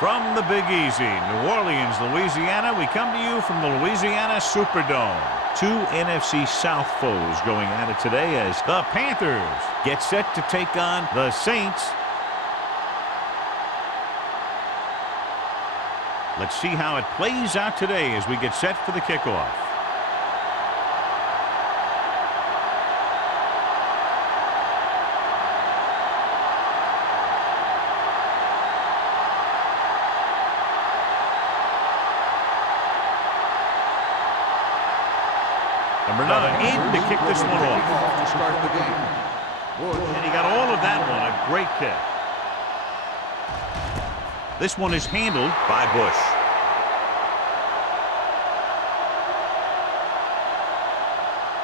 From the Big Easy, New Orleans, Louisiana, we come to you from the Louisiana Superdome. Two NFC South foes going at it today as the Panthers get set to take on the Saints. Let's see how it plays out today as we get set for the kickoff. Number 9 in to kick this one off. To start the game. And he got all of that one. A great kick. This one is handled by Bush.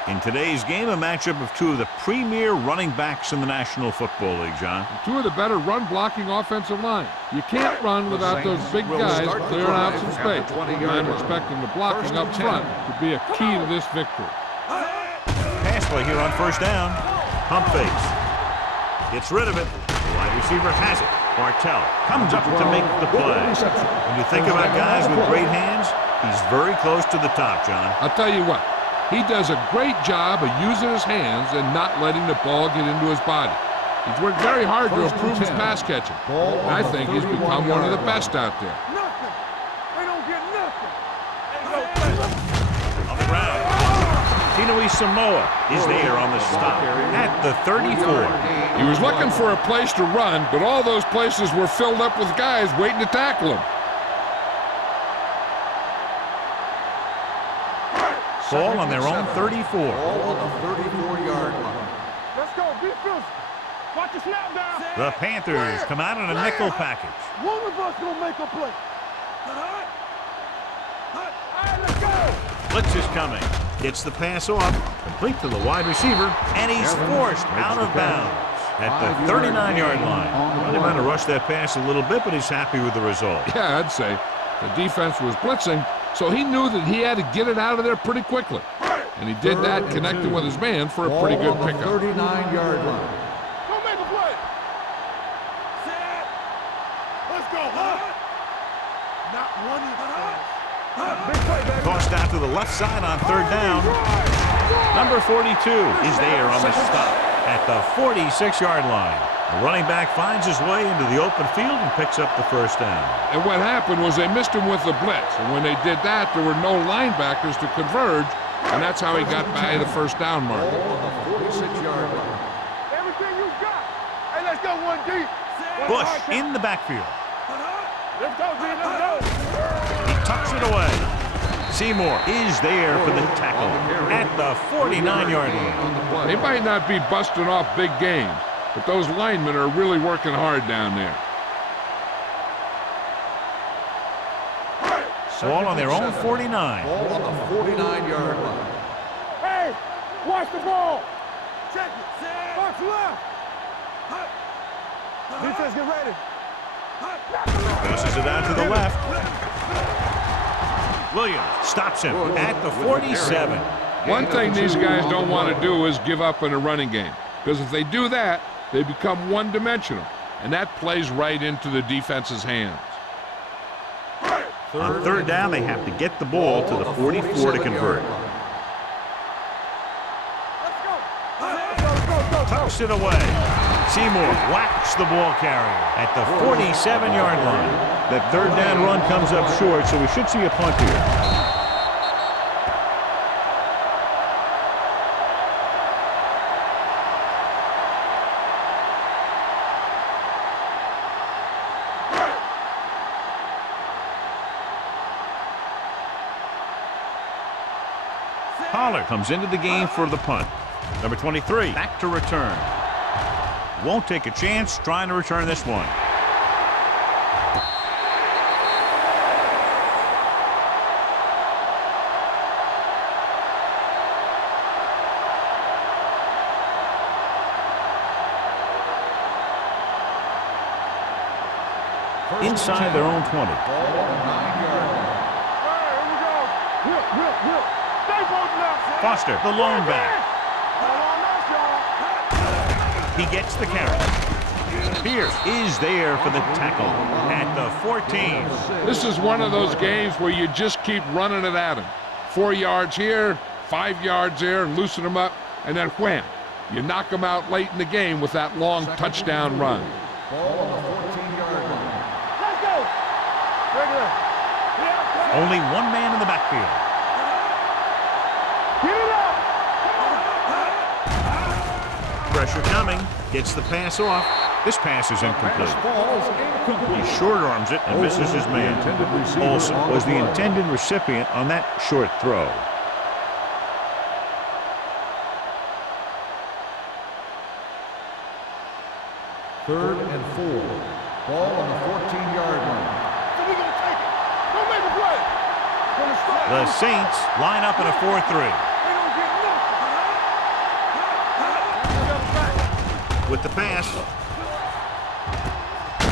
In today's game, a matchup of two of the premier running backs in the National Football League, John. Two of the better run-blocking offensive line. You can't run without those big guys clearing out some space. I'm expecting the blocking up front to be a key to this victory. Pass play here on first down. Pump fakes. Gets rid of it. The wide receiver has it. Bartell comes up to make the play. When you think about guys with great hands, he's very close to the top, John. I'll tell you what. He does a great job of using his hands and not letting the ball get into his body. He's worked very hard to improve his pass catching. And I think he's become one of the best out there. Nothing. They don't get nothing. On the ground. Tinui Samoa is there on the stop at the 34. He was looking for a place to run, but all those places were filled up with guys waiting to tackle him. Ball on their own 34. Ball on the 34-yard line. Let's go. Be physical. Watch the snap down. The Panthers come out in a nickel package. One of us gonna make a play. All right, let's go. Blitz is coming. Gets the pass off. Complete to the wide receiver. And he's forced out of bounds at the 39-yard line. Well, they might have rushed that pass a little bit, but he's happy with the result. Yeah, I'd say. The defense was blitzing, so he knew that he had to get it out of there pretty quickly. And he did that, connecting with his man for a pretty good pickup. 39-yard line. Go make a play. Set. Let's go. Not one of big play, baby. Tossed out to the left side on third down. Number 42 is there on the stop at the 46-yard line. The running back finds his way into the open field and picks up the first down. And what happened was they missed him with the blitz. And when they did that, there were no linebackers to converge, and that's how he got by the first down mark. Ball on the 46-yard line. Everything you got. Hey, let's go one deep. Bush in the backfield. Let's go, G. Let's go. He tucks it away. Seymour is there for the tackle at the 49-yard line. They might not be busting off big games, but those linemen are really working hard down there. Ball on their own 49. Ball on the 49-yard line. Hey, watch the ball. Check it. Box left. Defense, get ready. Passes it out to the left. Williams stops him at the 47. One thing these guys don't want to do is give up in a running game, because if they do that, they become one-dimensional, and that plays right into the defense's hands. On third down, they have to get the ball to the 44 to convert. Tucks it away. Seymour whacks the ball carrier at the 47-yard line. That third down run comes up short, so we should see a punt here. Pollard comes into the game for the punt. Number 23 back to return. Won't take a chance trying to return this one. Inside their own 20. Ball on the 9-yard line. Here we go. Whip. Stay both now. Foster, the lone back. Hold on, y'all. He gets the carry. Pierce is there for the tackle at the 14. This is one of those games where you just keep running it at him. 4 yards here, 5 yards there, and loosen them up, and then wham. You knock them out late in the game with that long touchdown run. Ball on the 14-yard line. Let's go. Regular. Only one man in the backfield. Get it up. Pressure coming. Gets the pass off. This pass is incomplete. Falls incomplete. He short arms it and misses his man. Olsen was the intended recipient on that short throw. Third and 4. Ball on the 14-yard line. So we gonna take it. Don't make a play. Gonna start. The Saints line up in a 4-3. They don't get nothing. With the pass.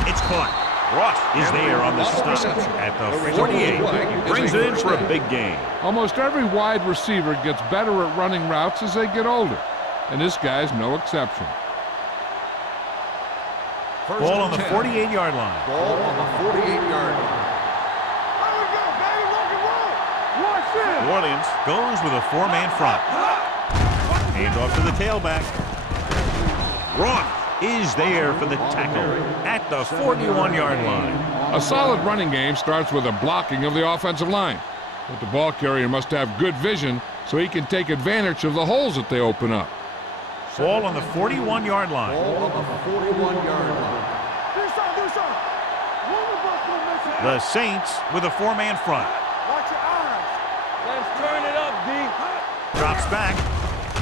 It's caught. Ross is there on the stop at the 48. Brings it in for a big gain. Almost every wide receiver gets better at running routes as they get older, and this guy's no exception. Ball on the 48-yard line. Ball on the 48-yard line. There we go, baby. Rock and roll. Watch this. New Orleans goes with a 4-man front. Hand off to the tailback. Roth is there for the tackle at the 41-yard line. A solid running game starts with a blocking of the offensive line, but the ball carrier must have good vision so he can take advantage of the holes that they open up. Ball on the 41-yard line. Ball on the 41-yard line. Do something. One of us gonna miss it. The Saints with a 4-man front. Watch your eyes. Let's turn it up, D. Drops back.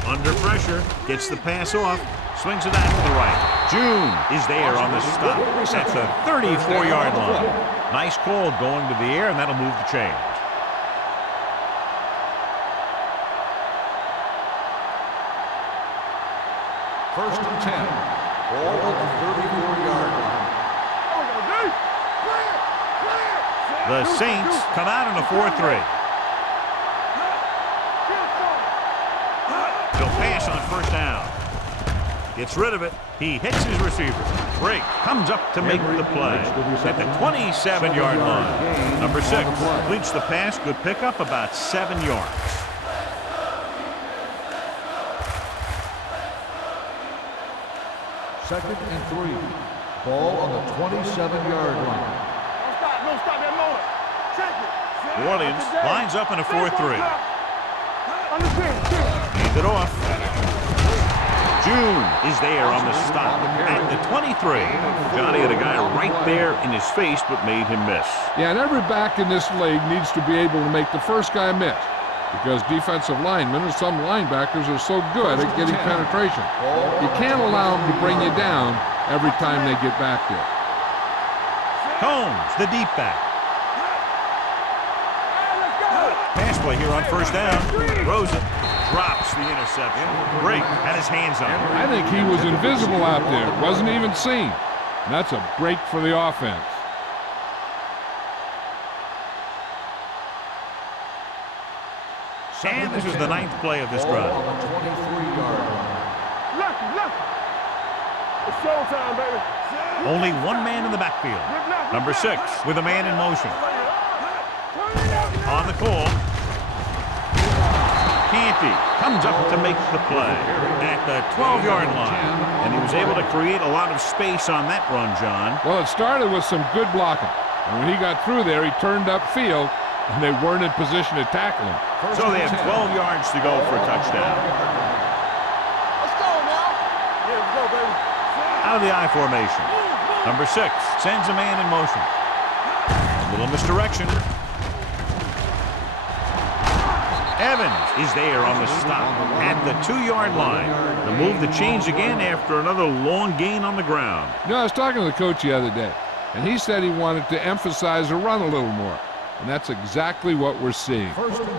Under pressure. Gets the pass off. Swings it out to the right. June is there on the stop. That's a 34-yard line. Nice call going to the air, and that'll move the chains. First and 10. Ball on the 34-yard line. The Saints come out in a 4-3. He'll pass on first down. Gets rid of it. He hits his receiver. Break. Comes up to make the play at the 27-yard line. Number 6 completes the pass. Good pickup, about 7 yards. Second and 3. Ball on the 27-yard line. No stop that motor. Check it. New Orleans lines up in a 4-3. Understand. Hands it off. June is there on the stop at the 23. Johnny had a guy right there in his face, but made him miss. Yeah, and every back in this league needs to be able to make the first guy miss, because defensive linemen and some linebackers are so good at getting penetration. You can't allow them to bring you down every time they get back there. Combs, the deep back. Pass play here on first down. Throws it. Drops the interception. Break had his hands on it. I think he was invisible out there. Wasn't even seen. And that's a break for the offense. And this is the 9th play of this drive. On the 23-yard line. Lucky. It's showtime, baby. Only one man in the backfield. Number 6 with a man in motion. On the call. Canty comes up to make the play at the 12-yard line. And he was able to create a lot of space on that run, John. Well, it started with some good blocking. And when he got through there, he turned upfield, and they weren't in position to tackle him. So they have 12 yards to go for a touchdown. Let's go now. Yeah, let's go, baby. Out of the I formation. Number 6 sends a man in motion. A little misdirection. Evans is there on the stop at the 2-yard line. The move to change again after another long gain on the ground. You know, I was talking to the coach the other day, and he said he wanted to emphasize the run a little more. And that's exactly what we're seeing.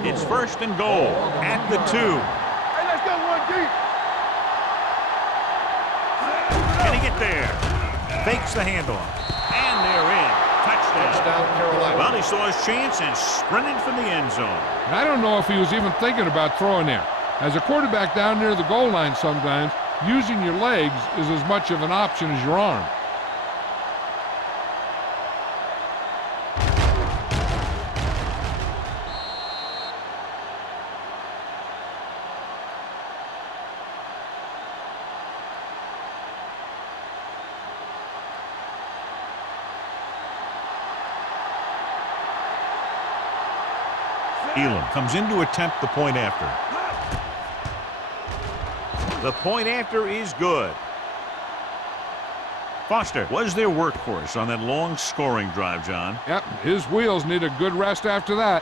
It's first and goal at the 2. Hey, let's go one deep. Can he get there? Fakes the handoff. And they're in. Touchdown. Carolina. Well, he saw his chance and sprinted for the end zone. And I don't know if he was even thinking about throwing there. As a quarterback down near the goal line sometimes, using your legs is as much of an option as your arm. Elam comes in to attempt the point after. The point after is good. Foster was their workhorse on that long scoring drive, John. Yep, his wheels need a good rest after that.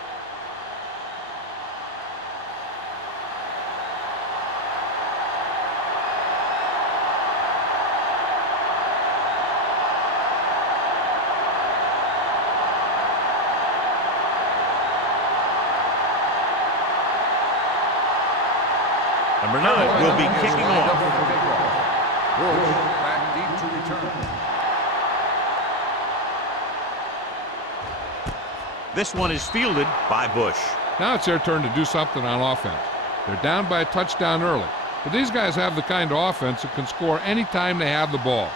Number 9 will be kicking off. Bush back deep to return. This one is fielded by Bush. Now it's their turn to do something on offense. They're down by a touchdown early, but these guys have the kind of offense that can score any time they have the ball.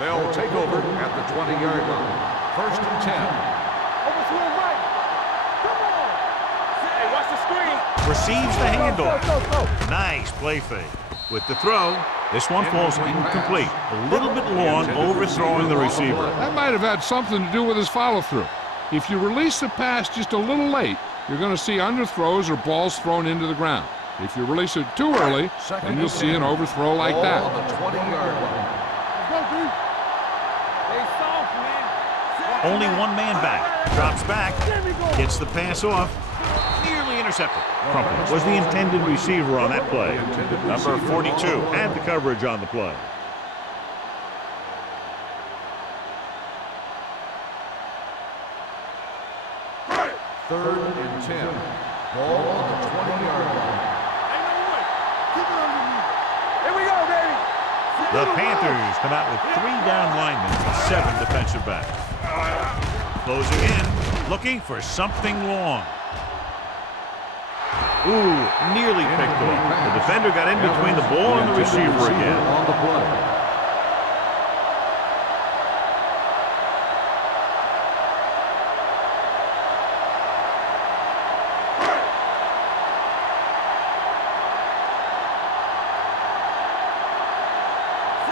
They'll take over at the 20-yard line. 1st and 10. Over to the right. Come on. Hey, watch the screen. Receives the handoff. Go. Nice play fake. With the throw, this one falls incomplete. A little bit long, overthrowing the receiver. That might have had something to do with his follow-through. If you release the pass just a little late, you're going to see underthrows or balls thrown into the ground. If you release it too early, then you'll see an overthrow like that. On the 20-yard line. Hey, soft, man. Only one man back. Drops back. Gets the pass off. Nearly intercepted. Crumpler was the intended receiver on that play. Number 42 had the coverage on the play. Third and 10. Ball on the 20-yard line. Ain't no way. Keep it underneath. Here we go, baby. The Panthers come out with 3 down linemen and 7 defensive backs. Closing in, looking for something long. Ooh, nearly picked off. The defender got in between the ball and the receiver again. On the play.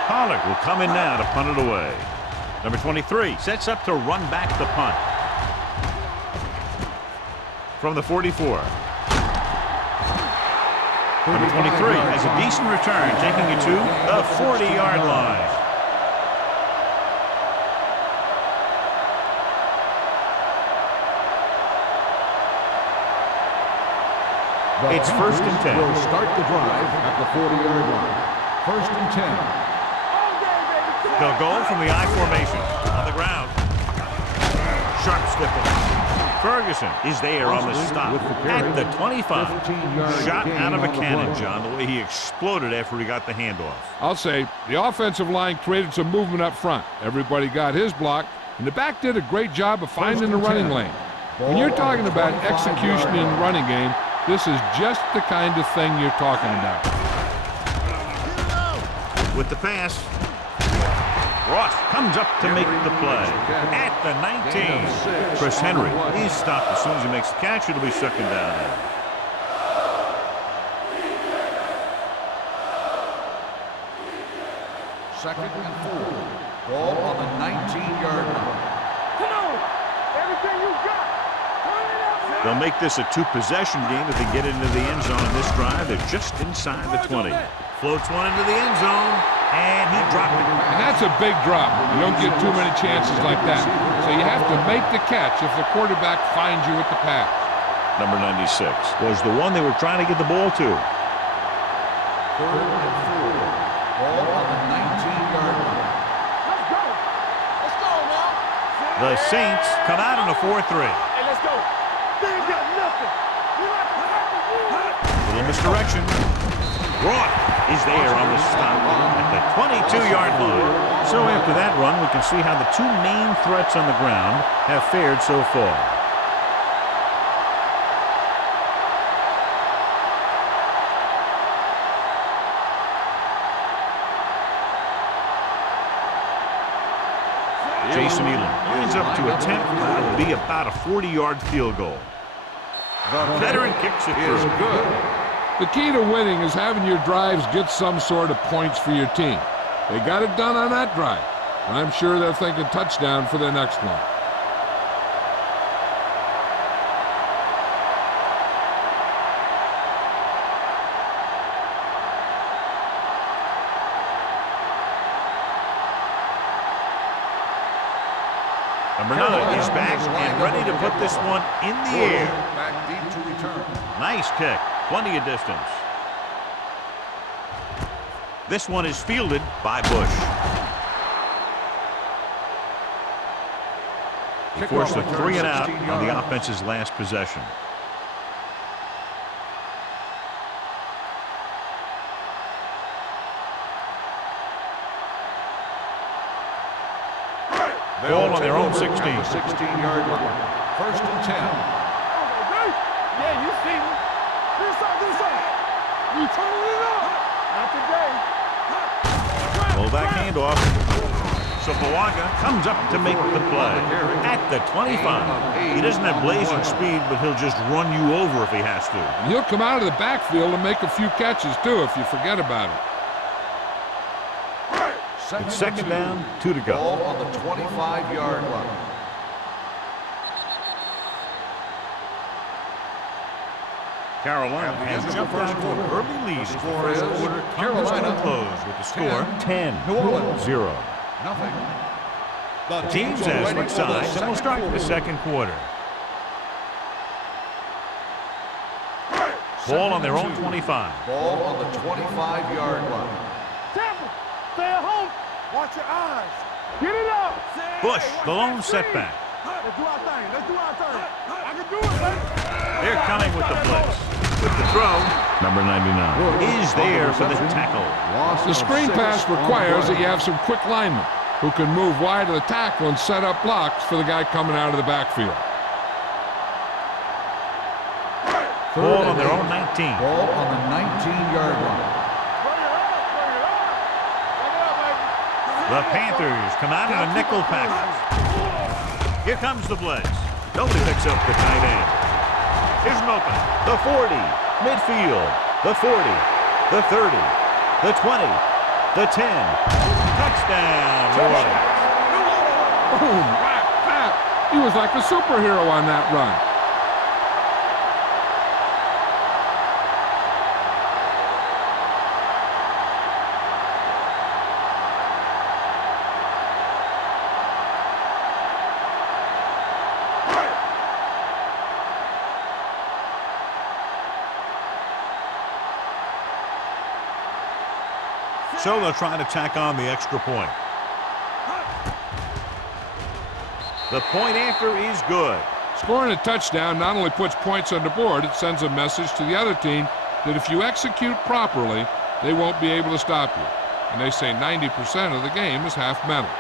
Pollard will come in now to punt it away. Number 23 sets up to run back the punt. From the 44. Number 23 has a decent return, taking it to the 40-yard line. It's 1st and 10. Will start the drive at the 40-yard line. 1st and 10. They'll go from the I formation on the ground. Sharp stiffness. Ferguson is there on the stop at the 25. Shot out of a cannon, John, the way he exploded after he got the handoff. I'll say the offensive line created some movement up front. Everybody got his block, and the back did a great job of finding the running lane. When you're talking about execution in the running game, this is just the kind of thing you're talking about. With the pass, Ross comes up to make the play at the 19. Chris Henry, he's stopped as soon as he makes the catch. It'll be second down. Second and 4. Ball on the 19-yard line. Come on. Everything you got. Turn it up. They'll make this a 2-possession game if they get into the end zone in this drive. They're just inside the 20. Floats one into the end zone, and he dropped it. And that's a big drop. You don't get too many chances like that. So you have to make the catch if the quarterback finds you with the pass. Number 96 was the one they were trying to get the ball to. 3rd and 4. Ball on the 19-yard line. Let's go. Let's go now. The Saints come out in a 4-3. Hey, let's go. They ain't got nothing. We like to have Little misdirection. Roth is there on the stop at the 22-yard line. So after that run, we can see how the 2 main threats on the ground have fared so far. Jason Elam lines up to attempt what will be about a 40-yard field goal. The veteran kicks it through. Good. The key to winning is having your drives get some sort of points for your team. They got it done on that drive. And I'm sure they're thinking touchdown for their next one. Number 9 is back and ready to put this one in the air. Back deep to return. Nice kick. Plenty of distance. This one is fielded by Bush. He forced a 3 and out on the offense's last possession. Ball on their own 16. 16-yard line. First and 10. Yeah, you see me. Do something. You turning it up. Not today. Pull back handoff. So Bawaga comes up to make the play at the 25. He doesn't have blazing speed, but he'll just run you over if he has to. And he'll come out of the backfield and make a few catches, too, if you forget about it. It's second down, 2 to go. Ball on the 25-yard line. Carolina has jumped out to an early lead. The score is Carolina close with the score 10, New Orleans 0. Nothing. The teams as switch sides and will start the second quarter. Ball on their own 25. Ball on the 25-yard line. Tampa, stay at home. Watch your eyes. Get it up. Bush, the lone setback. Let's do our thing. I can do it, man. They're coming with the blitz. With the throw, number 99 is there for the tackle. The screen pass requires that you have some quick linemen who can move wide of the tackle and set up blocks for the guy coming out of the backfield. Ball on their own 19. Ball on the 19-yard line. The Panthers come out in a nickel package. Here comes the blitz. Nobody picks up the tight end. Here's an open. The 40. Midfield. The 40. The 30. The 20. The 10. Touchdown, New Orleans. Boom, whack, whack. He was like a superhero on that run. So they'll try to tack on the extra point. The point after is good. Scoring a touchdown not only puts points on the board, it sends a message to the other team that if you execute properly, they won't be able to stop you. And they say 90% of the game is half mental.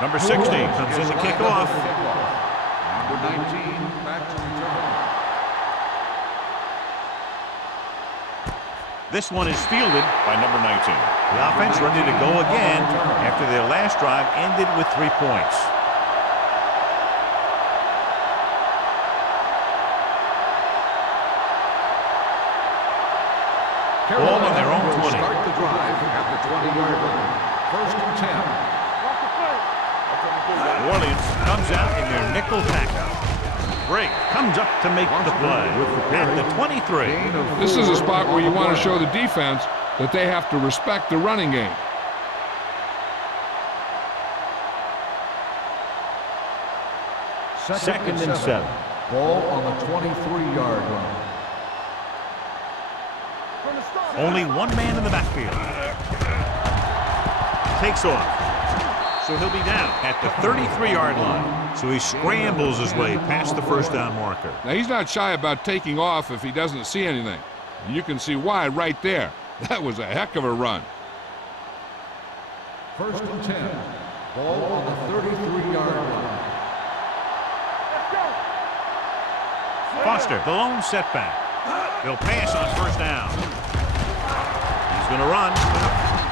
Number 60 comes in to kick off. Number 19 back to return. This one is fielded by number 19. The offense ready to go again after their last drive ended with 3 points. Ball on their own 20. Start the drive at the 20-yard line. First and 10. New Orleans comes out in their nickel pack. Drake comes up to make the play at the 23. This is a spot where you want to show the defense that they have to respect the running game. Second and 7. Ball on the 23-yard line. Only one man in the backfield. Takes off. So he'll be down at the 33-yard line. So he scrambles his way past the first down marker. Now, he's not shy about taking off if he doesn't see anything. And you can see why right there. That was a heck of a run. First and 10. Ball on the 33-yard line. Foster, the lone setback. He'll pass on first down. He's going to run.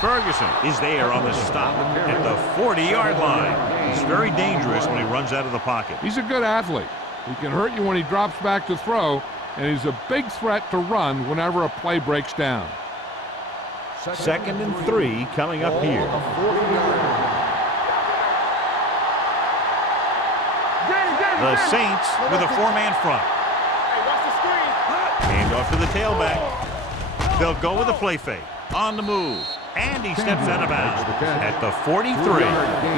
Ferguson is there on the stop at the 40-yard line. He's very dangerous when he runs out of the pocket. He's a good athlete. He can hurt you when he drops back to throw, and he's a big threat to run whenever a play breaks down. 2nd and 3 coming up here. The Saints with a 4-man front. Hand off to the tailback. They'll go with a play fake. On the move. And he steps out of bounds at the 43.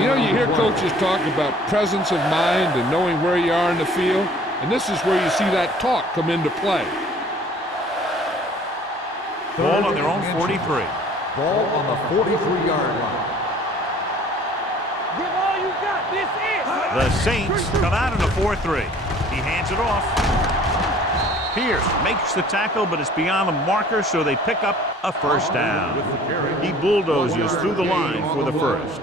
You know, you hear coaches talk about presence of mind and knowing where you are in the field, and this is where you see that talk come into play. Ball on their own 43. Ball on the 43-yard line. Give all you got. This is. The Saints come out in a 4-3. He hands it off. Pierce makes the tackle, but it's beyond the marker, so they pick up a first down. He bulldozes through the line for the first.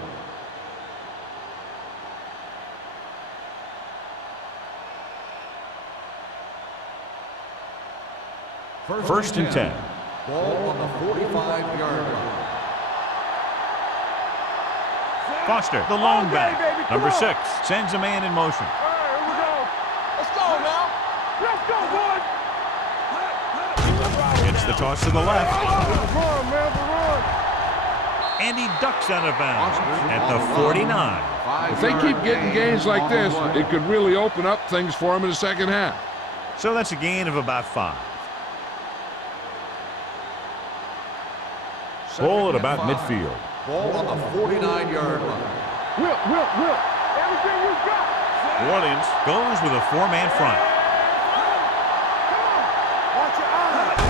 First and 10. Ball on the 45-yard line. Foster, the lone back. Number 6, sends a man in motion. All right, here we go. Let's go now. Let's go, boys. Gets the toss to the left. Run, man, run. And he ducks out of bounds at the 49. If they keep getting gains like this, it could really open up things for them in the second half. So that's a gain of about 5. Ball at about midfield. Ball on the 49-yard line. Will. Everything you got. New Orleans goes with a 4-man front. Watch your eyes.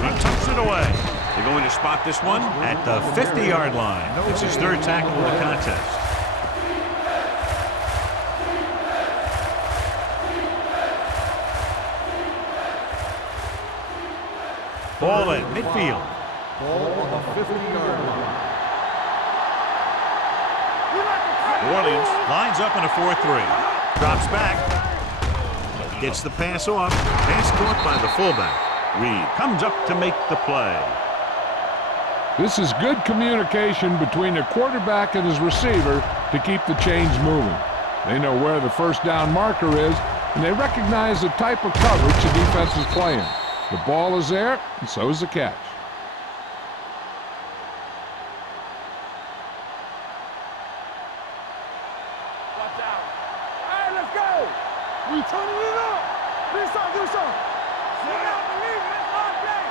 He tucks it away. They're going to spot this one at the 50-yard line. It's his 3rd tackle of the contest. Ball at midfield. Ball on the 50-yard line. New Orleans lines up in a 4-3. Drops back. Gets the pass off. Pass caught by the fullback. Reed comes up to make the play. This is good communication between the quarterback and his receiver to keep the chains moving. They know where the first down marker is, and they recognize the type of coverage the defense is playing. The ball is there, and so is the catch. Watch out. All right, let's go. We turning it up. Do something. We're not believing it. All day.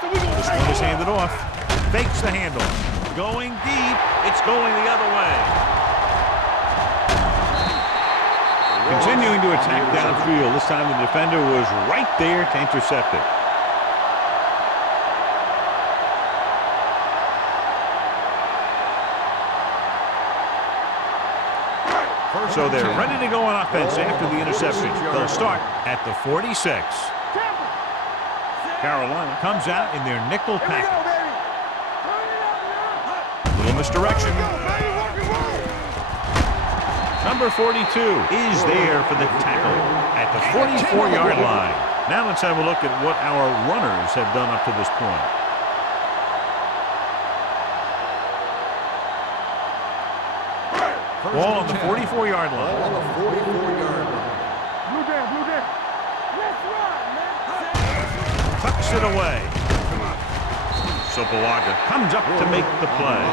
So we gonna This one is handed off. Fakes the handoff. Going deep. It's going the other way. Continuing to attack downfield. This time the defender was right there to intercept it. So they're ready to go on offense after the interception. They'll start at the 46. Carolina comes out in their nickel package. Little misdirection. Number 42 is there for the tackle at the 44-yard line. Now let's have a look at what our runners have done up to this point. Ball on the 44-yard line. Ball on the 44-yard line. Blue down. Let's run, man. Tucks it away. Sopalaga comes up to make the play.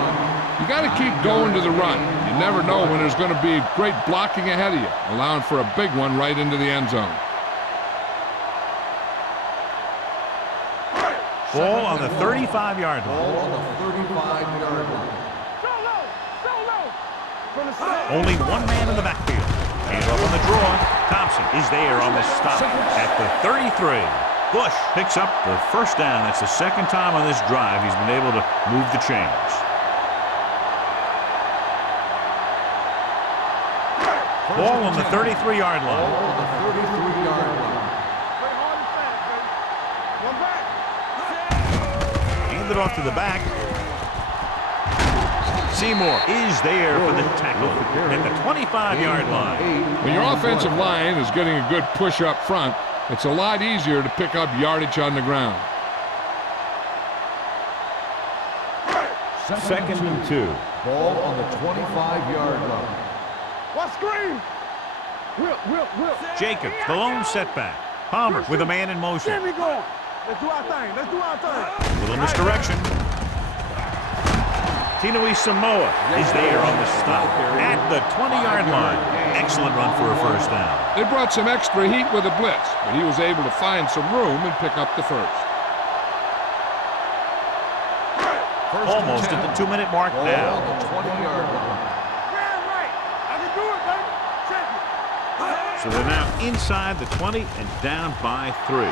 You got to keep going to the run. You never know when there's going to be great blocking ahead of you, allowing for a big one right into the end zone. Ball on the 35-yard line. Ball on the 35-yard line. So low. From the side. Only one man in the backfield. Hands off on the draw. Thompson is there on the stop at the 33. Bush picks up the first down. That's the 2nd time on this drive he's been able to move the chains. Ball on the 33-yard line. Ball on the 33-yard line. Play hard and fast, baby. One back. Hand it off to the back. Seymour is there for the tackle at the 25-yard line. When your offensive line is getting a good push up front, it's a lot easier to pick up yardage on the ground. 2nd and 2. Ball on the 25-yard line. What screen? Whip. Jacobs, the lone setback. Palmer with a man in motion. Get me going. Let's do our thing. Little misdirection. Tinui Samoa is there on the stop at the 20-yard line. Excellent run for a first down. They brought some extra heat with a blitz, but he was able to find some room and pick up the first. Almost at the 2-minute mark Ball now. on the 20-yard line. Right. I can do it, baby. Check it. So they're now inside the 20 and down by 3.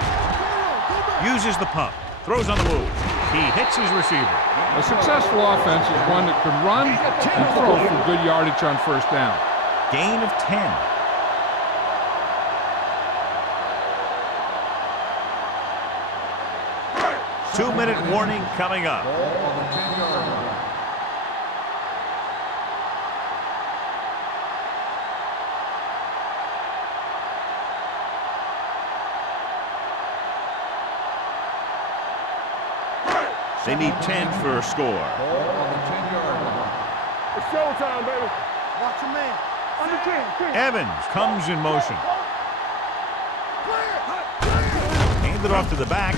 Uses the pump. Throws on the move. He hits his receiver. A successful offense is one that can run and throw for good yardage on first down. Gain of 10. Two-minute warning coming up. Ball on the 10-yard line. They need 10 for a score. Ball on the 10-yard line. It's showtime, baby. Watch your man. Under 10. Evans comes in motion. Handed off to the back.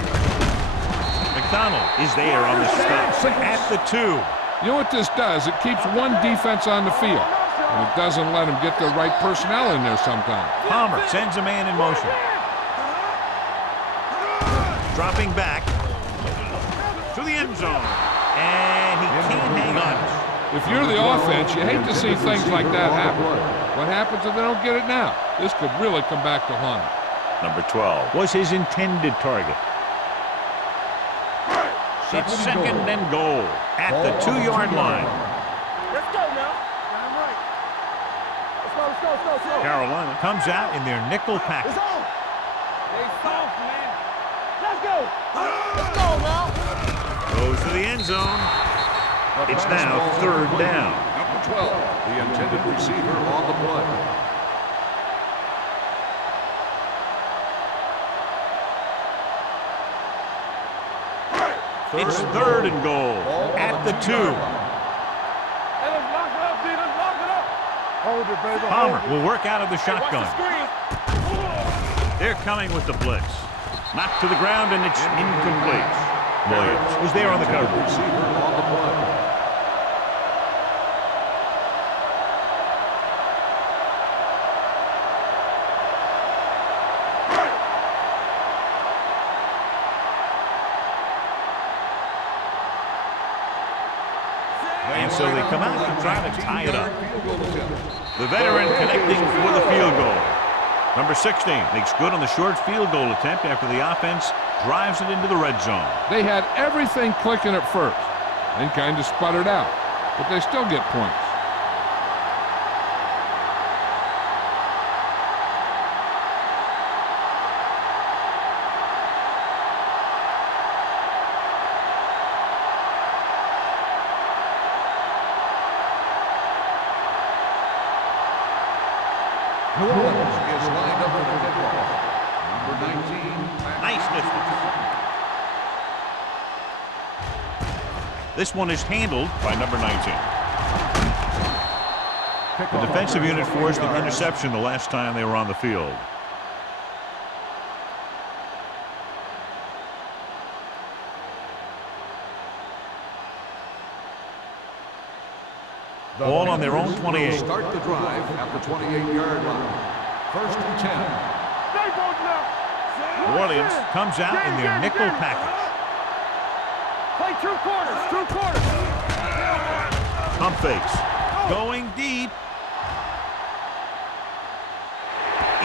McDonald is there on the stop at the 2. You know what this does? It keeps one defense on the field, and it doesn't let them get the right personnel in there sometimes. Palmer sends a man in motion. Dropping back to the end zone. And he can't hang on. If you're the offense, you hate to see things like that happen. What happens if they don't get it now? This could really come back to haunt them. Number 12 was his intended target. It's 2nd and goal at the 2-yard line. Let's go now. Damn right. Let's go. Carolina comes out in their nickel package. It's on. They soft, man. Let's go. Let's go now. Goes to the end zone. It's now 3rd down. Number 12, the intended receiver on the play. It's 3rd and goal at the 2. Hey, let's lock it up, D. Let's lock it up. Hold it, baby. Palmer will work out of the Watch shotgun. the screen. They're coming with the blitz. Knocked to the ground, and it's incomplete. Williams was there on the cover. Receiver on the play. And so they come out to try to tie it up. The veteran connecting for the field goal. Number 16 makes good on the short field goal attempt after the offense drives it into the red zone. They had everything clicking at first, then kind of sputtered out, but they still get points. New Orleans is lined up for the kickoff. Number 19. Nice distance. This one is handled by number 19. The defensive unit forced an interception the last time they were on the field. Ball on their own 28. Start the drive at the 28-yard line. 1st and 10. Stay both now. New Orleans comes out in their nickel package. Play 2 quarters. 2 quarters. Pump fakes. Going deep.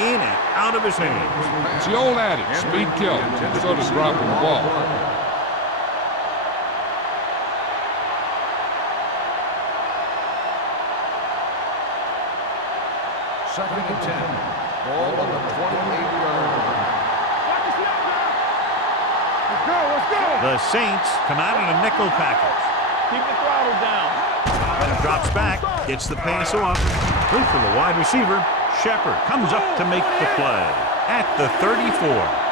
In and out of his hands. It's the old adage, speed kills, so does dropping the ball. 2nd and 10. Ball on the 28-yard line. Lock the snap now. Let's go. Let's go. The Saints come out in a nickel package. Keep the throttle down. Drops back, gets the pass off. Complete for the wide receiver. Shepard comes up to make the play at the 34.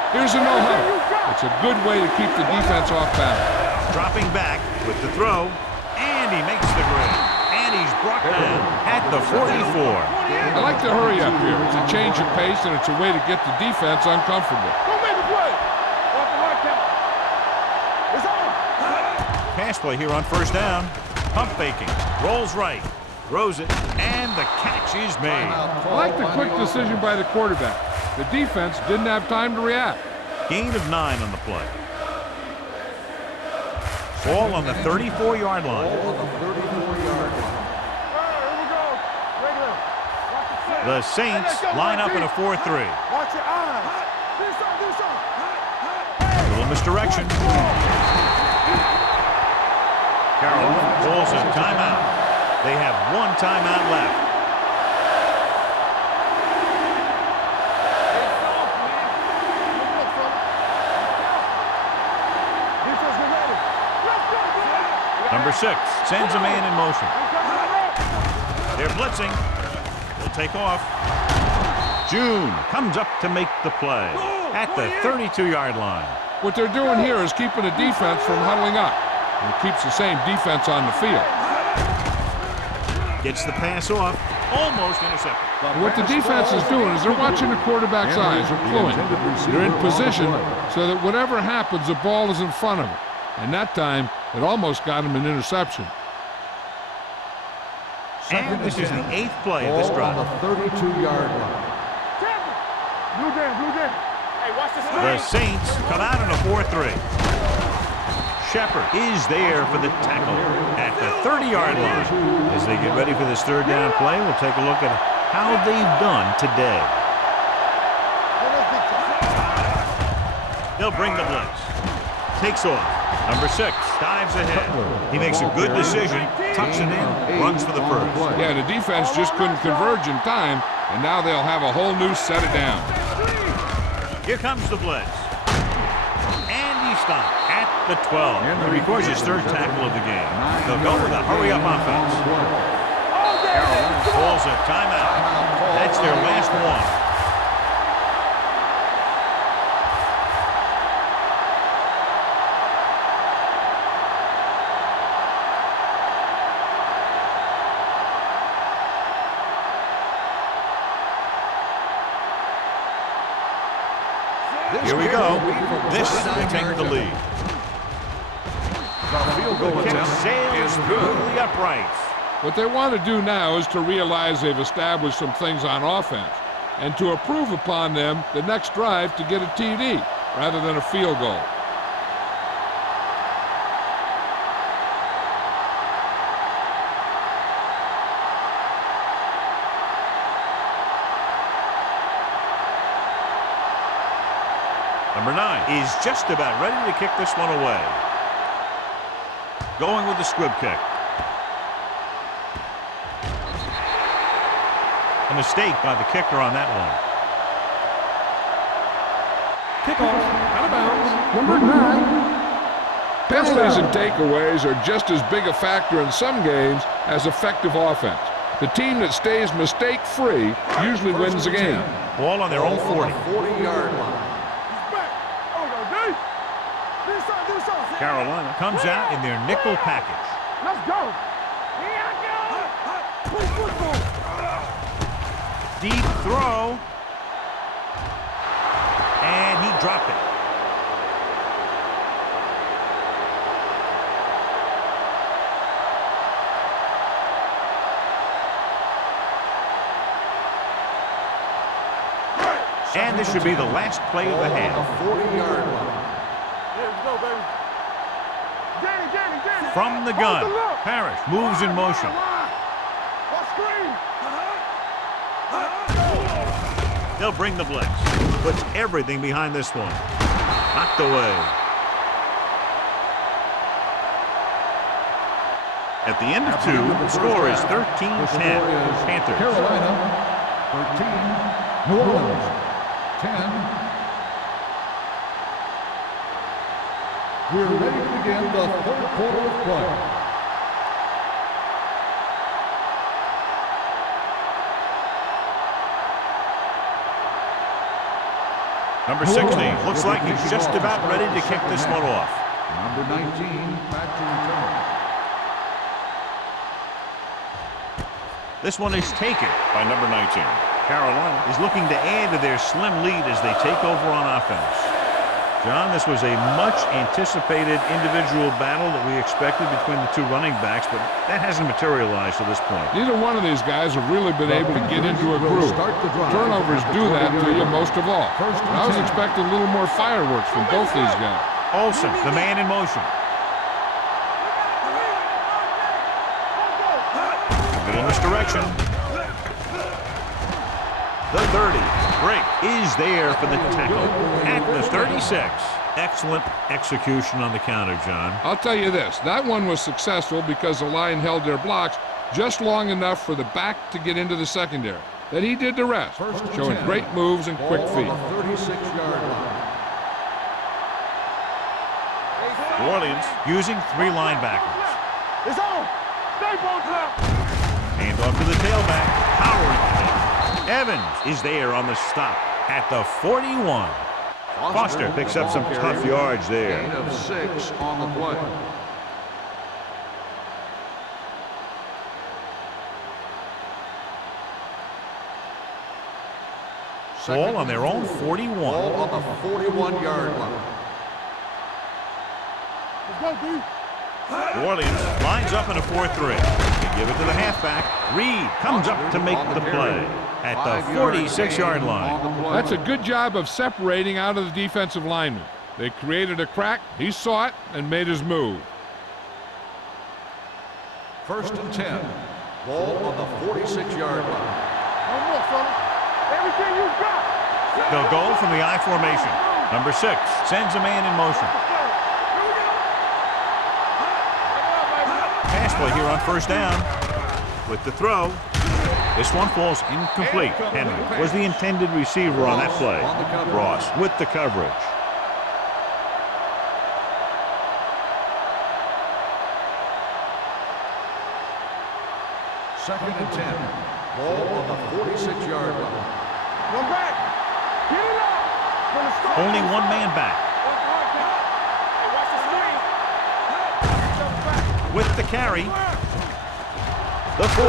Here's a no-huddle. It's a good way to keep the defense off balance. Dropping back with the throw. And he makes the grade. And he's brought down at the 44. I like to hurry up here. It's a change of pace, and it's a way to get the defense uncomfortable. Don't make a play. Off the hard count. It's on. Pass play here on first down. Pump faking. Rolls right. Throws it. And the catch is made. I like the quick decision by the quarterback. The defense didn't have time to react. Gain of 9 on the play. Ball on the 34-yard line. Here we go. Regular. Watch the set. The Saints line up in a 4-3. Watch your eyes. Do something. Little misdirection. Carolina calls a timeout. They have one timeout left. Defense, get ready. Let's go, boys. Number 6 sends a man in motion. They're blitzing. They'll take off. June comes up to make the play at the 32-yard line. What they're doing here is keeping the defense from huddling up. And it keeps the same defense on the field. Gets the pass off. Almost intercepted. And what the defense is doing is they're watching the quarterback's eyes. They're cluing. They're in position so that whatever happens, the ball is in front of them. And that time, it almost got him an interception. And this is the 8th play of this drive. On the 32-yard line. Blue game. Hey, watch this. The Saints come out in a 4-3. Shepard is there for the tackle at the 30-yard line. As they get ready for this third down play, we'll take a look at how they've done today. They'll bring the blitz. Takes off. Number 6 dives ahead. He makes a good decision, tucks it in, runs for the first. Yeah, the defense just couldn't converge in time, and now they'll have a whole new set of downs. Here comes the blitz. And he stopped at the 12. He records his 3rd tackle of the game. They'll go with a hurry-up offense. Carolina calls a timeout. That's their last one. Here we go. This will take the lead. The kick sails through the uprights. What they want to do now is to realize they've established some things on offense and to improve upon them the next drive to get a TD rather than a field goal. Number 9 is just about ready to kick this one away. Going with the squib kick. A mistake by the kicker on that one. Kickoff, out of bounds, number 9. Penalties and takeaways are just as big a factor in some games as effective offense. The team that stays mistake-free usually wins the game. Ball on their own 40. 40-yard line. Carolina comes out in their nickel package. Let's go. Deep throw. And he dropped it. And this should be the last play of the half. 40-yard line. Let's go, baby. Danny. From the gun, Parrish moves in motion. They'll bring the blitz. Puts everything behind this one. Knocked away. At the end of 2, the score is 13-10. Panthers. Carolina, 13. New Orleans, 10. We're ready to begin the 3rd quarter of play. Number 60 looks like he's just about ready to kick this one off. Number 19, back to return. This one is taken by number 19. Carolina is looking to add to their slim lead as they take over on offense. John, this was a much-anticipated individual battle that we expected between the two running backs, but that hasn't materialized to this point. Neither one of these guys have really been able to get into a groove. Turnovers do that to you most of all. I was expecting a little more fireworks from both these guys. Olsen, the man in motion. Little misdirection. The 30 break is there for the tackle at the 36. Excellent execution on the counter, John. I'll tell you this, that one was successful because the line held their blocks just long enough for the back to get into the secondary. Then he did the rest, showing great moves and quick feet. 36-yard line. New Orleans using three linebackers. It's on. Stay both up. Hand off to the tailback, powering ahead. Evans is there on the stop at the 41. Foster picks up some tough yards there. Gain of 6 on the play. Ball on their own 41. Ball on the 41-yard line. Let's go, B. New Orleans lines up in a 4-3. They give it to the halfback. Reed comes up to make the play at the 46-yard line. That's a good job of separating out of the defensive lineman. They created a crack, he saw it, and made his move. 1st and 10. Ball on the 46-yard line. One more, fella. Everything you got. They'll go from the I formation. Number 6 sends a man in motion. Pass play here on 1st down. With the throw, this one falls incomplete. Henry was the intended receiver on that play. Ross with the coverage. Second and 10. Ball on the 46-yard line. One back. Get it up. From the start. Only one man back. Hey, watch the screen. With the carry, the 40.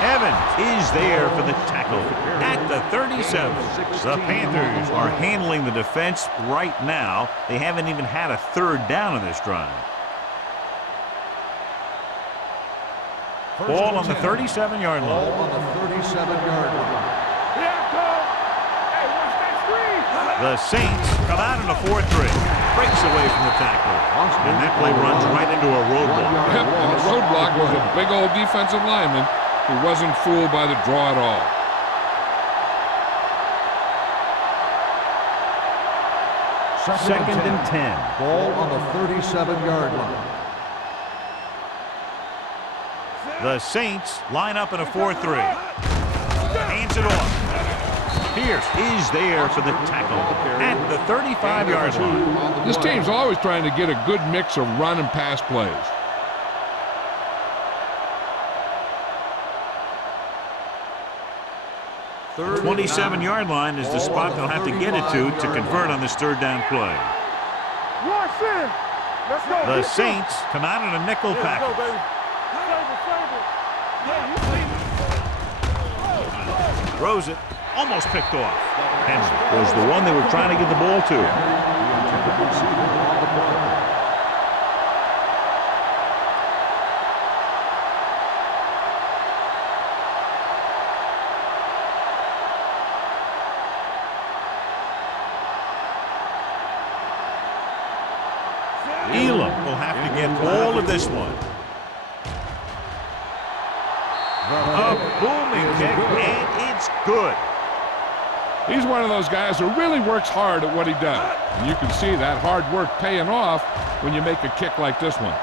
Evans is there for the tackle at the 37. The Panthers are handling the defense right now. They haven't even had a 3rd down in this drive. Ball on the 37-yard line. Ball on the 37-yard line. Yeah, Cole. Hey, watch that screen. The Saints come out in a 4-3. Breaks away from the tackle. And that play runs right into a roadblock. Yep, and the roadblock was a big old defensive lineman who wasn't fooled by the draw at all. Second and 10. Ball on the 37-yard line. The Saints line up in a 4-3. Hands it off. Pierce is there for the tackle at the 35-yard line. This team's always trying to get a good mix of run and pass plays. The 27-yard line is the spot they'll have to get it to convert on this 3rd down play. Watch in. Let's go. The Saints come out in a nickel Let's go, package. baby. Throws it, almost picked off. Henry was the one they were trying to get the ball to. Elam will have to get all of this one. A booming kick, and it's good. He's one of those guys who really works hard at what he does. And you can see that hard work paying off when you make a kick like this one.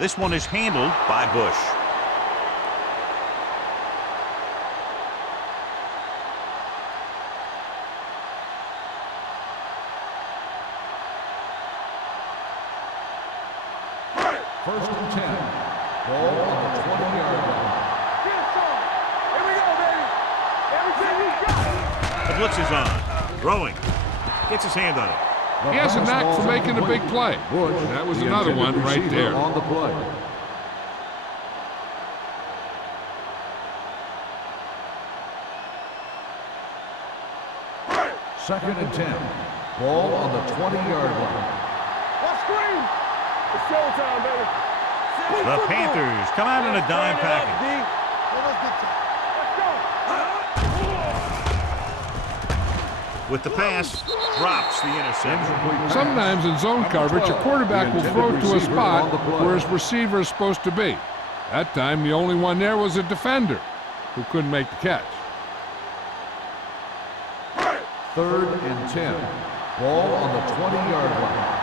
This one is handled by Bush. First and 10. Ball on the 20-yard line. Here we go, baby. Everything you got. The blitz is on. Throwing. Gets his hand on it. He has a knack for making a big play. That was another one right there. On the play. Second and 10. Ball on the 20-yard line. What screen? It's showtime, baby. The Panthers come out in a dime package. With the pass, drops the interception. Sometimes in zone coverage, a quarterback will throw to a spot where his receiver is supposed to be. That time, the only one there was a defender who couldn't make the catch. Third and 10. Ball on the 20-yard line.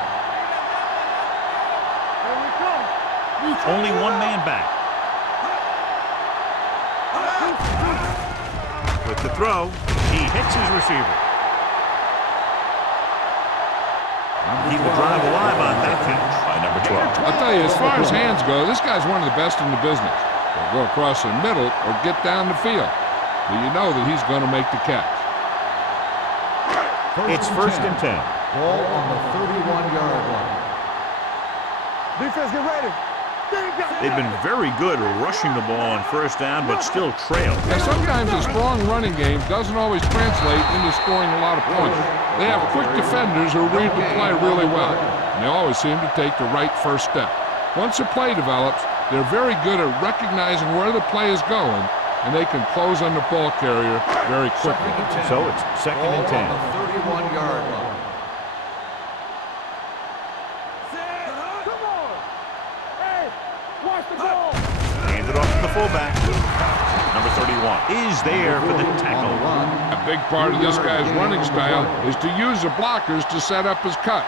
Only one man back. With the throw, he hits his receiver. He will drive alive on that catch by number 12. I'll tell you, as far as hands go, this guy's one of the best in the business. He'll go across the middle or get down the field. But you know that he's going to make the catch. It's first and 10. Ball on the 31-yard line. Defense, get ready. They've been very good rushing the ball on first down, but still trail. Now, sometimes a strong running game doesn't always translate into scoring a lot of points. They have quick defenders who read the play really well, and they always seem to take the right first step. Once a play develops, they're very good at recognizing where the play is going, and they can close on the ball carrier very quickly. So it's second and 10. On the 31-yard line. Come on. Hey, watch the ball. Hand it off to the fullback. Number 31 is there for the tackle. A big part of this guy's running style is to use the blockers to set up his cut,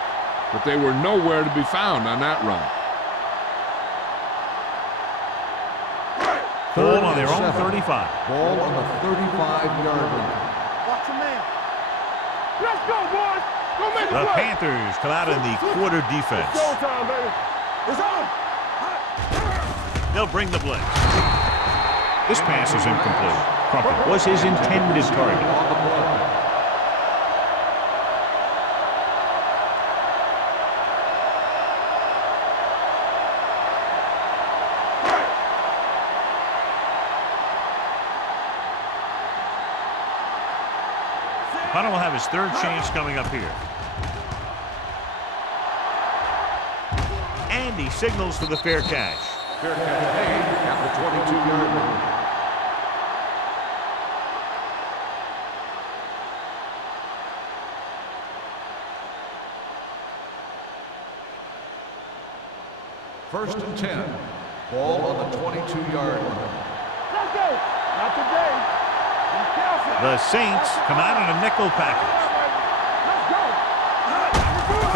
but they were nowhere to be found on that run. Ball on their own 35. Ball on the 35-yard line. Watch your man. Let's go, boys. Go make The it play. Panthers come out in the quarter defense. Showtime, baby. It's on. They'll bring the blitz. This pass is incomplete. Crumpet was his intended target. On the play. Hunter will have his third chance coming up here. And he signals for the fair catch. Fair catch made at the 22-yard line. First and 10. Ball on the 22-yard line. Let's go. Not today. Be careful. The Saints come out in a nickel package. Let's go.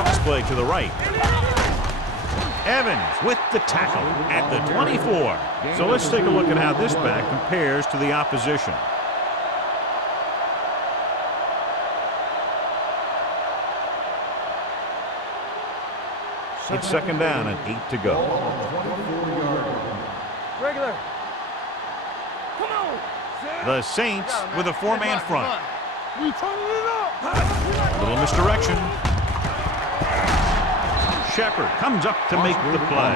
Pass play to the right. Evans with the tackle at the 24. So let's take a look at how this back compares to the opposition. It's second down and 8 to go. Regular. Come on. The Saints with a four-man front. We turning it up. Little misdirection. Shepard comes up to make the play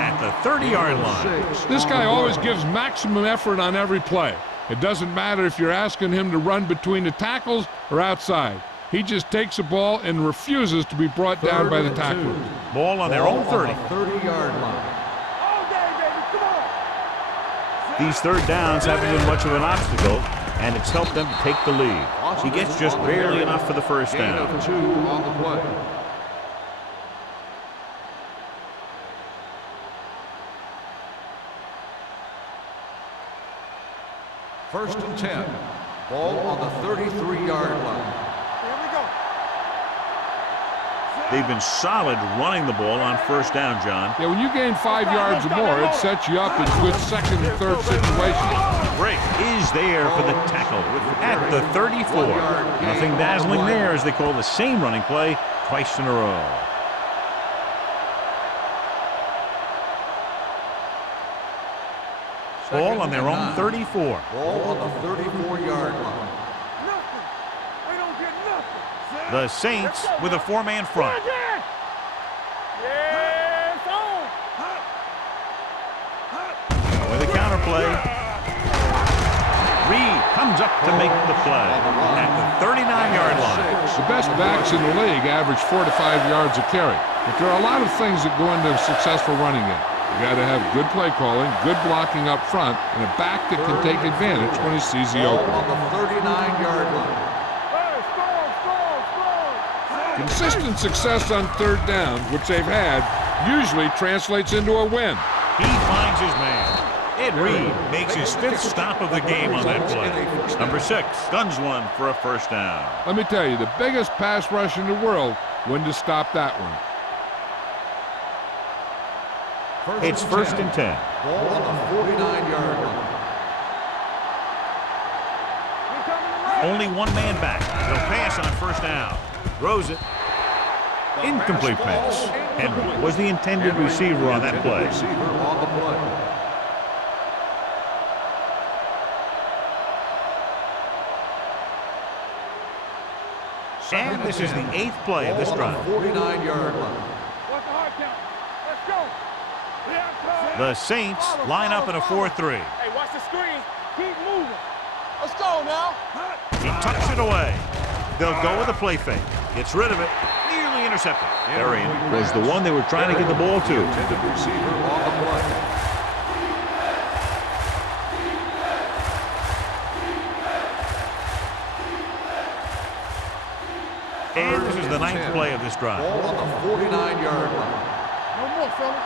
at the 30-yard line. This guy always gives maximum effort on every play. It doesn't matter if you're asking him to run between the tackles or outside. He just takes the ball and refuses to be brought down by the tacklers. Ball on their own 30. 30-yard line. All day, baby. Come on. These third downs haven't been much of an obstacle, and it's helped them to take the lead. He gets just barely enough for the first Gain down. of 2 on the play. First and 10. Ball on the 33-yard line. Here we go. They've been solid running the ball on first down, John. Yeah, when you gain 5 yards or more, it sets you up in good second and third situations. Break is there for the tackle at the 34. Nothing dazzling there as they call the same running play twice in a row. Ball on their own 34. Ball on the 34-yard line. Nothing. They don't get nothing. The Saints with a four-man front. Yes, on. With a counterplay. Reed comes up to make the play at the 39-yard line. The best backs in the league average 4 to 5 yards a carry. But there are a lot of things that go into a successful running game. You got to have good play calling, good blocking up front, and a back that can take advantage when he sees the Ball open. on the 39-yard line. Hey, score. Consistent success on third down, which they've had, usually translates into a win. He finds his man. Ed Reed makes his 5th stop of the game on that play. Number 6 guns one for a first down. Let me tell you, the biggest pass rush in the world wouldn't have stopped that one. It's first and 10. Ball on the 49-yard line. Only one man back. He'll pass on first down. Throws it. Incomplete pass. Henry was the intended receiver on that play. And this is the 8th play of this drive. 49-yard line. What's the hard count? Let's go. The Saints line up in a 4-3. Hey, watch the screen. Keep moving. Let's go now. He tucks it away. They'll go with a play fake. Gets rid of it. Nearly intercepted. Arian was the one they were trying to get the ball to. Intended receiver on the play. And this is the 9th play of this drive. Ball on the 49-yard line. No more, fella.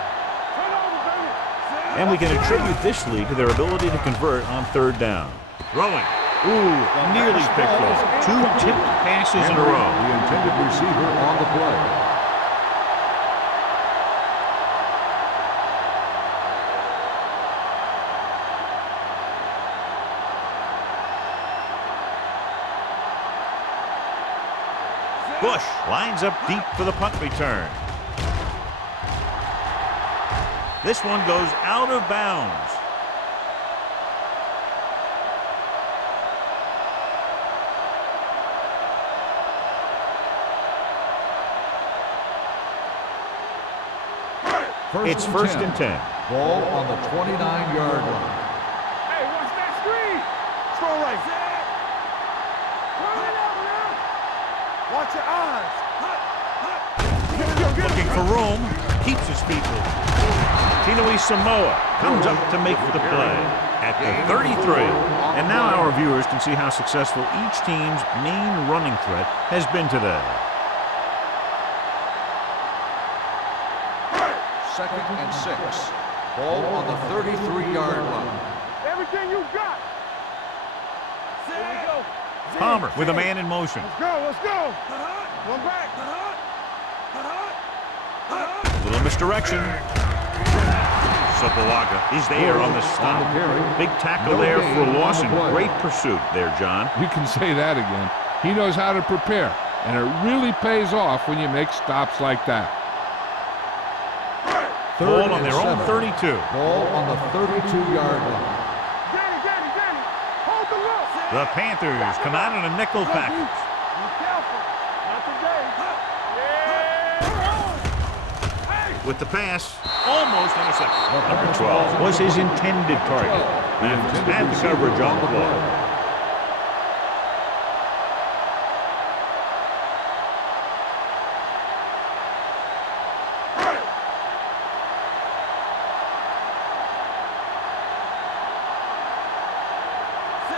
Turn over, baby. And we can attribute this lead to their ability to convert on third down. Throwing. Ooh, nearly picked off. 2 tipped passes in a row. The intended receiver on the play. Bush lines up deep for the punt return. This one goes out of bounds. It's first and 10. Ball on the 29-yard line. Hey, watch that screen. Throw right. Turn it over now. Watch your eyes. Looking for room. Keeps his feet moving. Tinui Samoa comes up to make the play at the 33. And now our viewers can see how successful each team's main running threat has been today. Second and 6. Ball on the 33-yard line. Everything you got. Here we go. Palmer with a man in motion. Let's go. Let's go. One back. Little misdirection. Sopoaga is there on the stop. Big tackle there for Lawson. Great pursuit there, John. You can say that again. He knows how to prepare, and it really pays off when you make stops like that. Ball on their own 32. Ball on the 32-yard line. Danny. Hold the look. The Panthers come out in a nickel package. Be careful. Not today. Yeah. With the pass, almost intercepted. Number 12 was his intended target. Mathis had the coverage on the ball.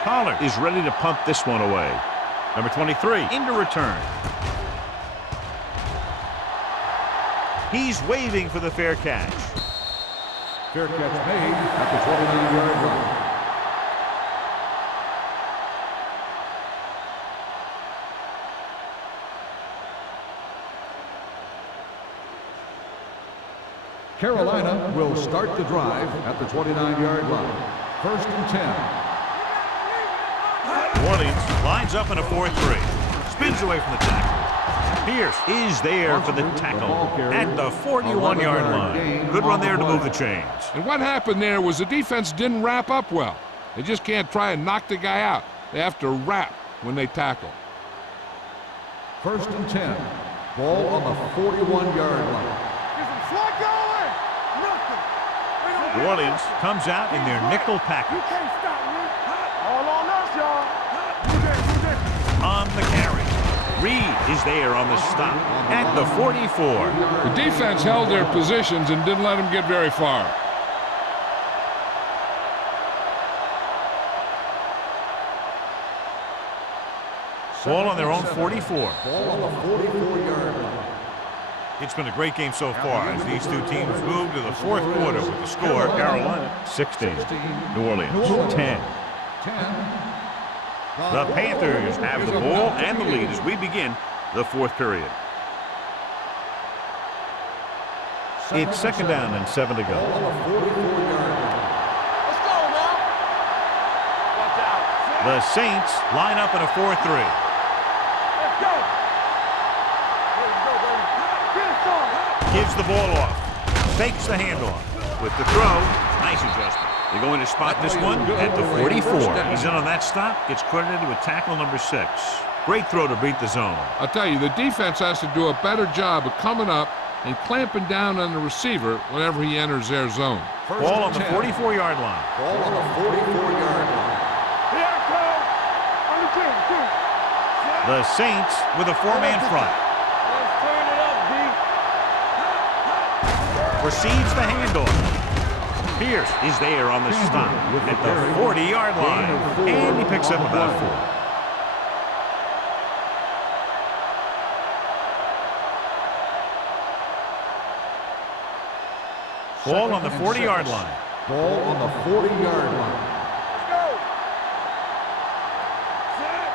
Pollard is ready to punt this one away. Number 23 into return. He's waving for the fair catch. Fair catch made at the 29-yard line. Carolina will start the drive at the 29-yard line. First and 10. Orleans lines up in a 4-3. Spins away from the tackle. Pierce is there for the tackle at the 41-yard line. Good run there to move the chains. And what happened there was the defense didn't wrap up well. They just can't try and knock the guy out. They have to wrap when they tackle. 1st and 10. Ball on the 41-yard line. Slide going! Nothing! New Orleans comes out in their nickel You package. can't stop me! All on us, y'all! Do this. On the carry. Reed is there on the stop at the 44. The defense held their positions and didn't let them get very far. Ball on their own 44. Ball on the 44-yard line. It's been a great game so far as these two teams move to the fourth quarter with the score Carolina 16, New Orleans 10. 10. The Panthers have the ball and the lead as we begin the fourth period. It's 2nd down and 7 to go. Ball on the 44-yard line. Let's go now! Watch out! The Saints line up in a 4-3. Let's go! Here we go, baby! Get it started! Gives the ball off. Fakes the handoff. With the throw, nice adjustment. They're going to spot this one at the 44. He's in on that stop. Gets credited with tackle number 6. Great throw to beat the zone. I'll tell you, the defense has to do a better job of coming up and clamping down on the receiver whenever he enters their zone. Ball on the 44-yard line. Ball on the 44-yard line. Here I come! On the team! The Saints with a 4-man front. Let's turn it up, D! Receives the handoff. Pierce is there on the stop at the 40-yard line. And he picks up about 4. Ball on the 40-yard line. Ball on the 40-yard line. Let's go! Set!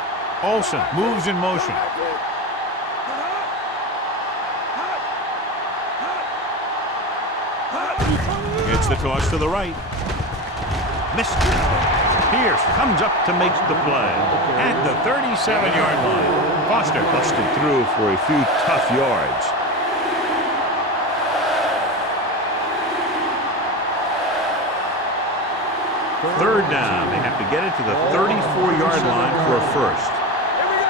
Olsen moves in motion. It's the toss to the right. Missed it. Pierce comes up to make the play at the 37-yard line. Foster busted through for a few tough yards. Third down. They have to get it to the 34-yard line for a first. Here we go,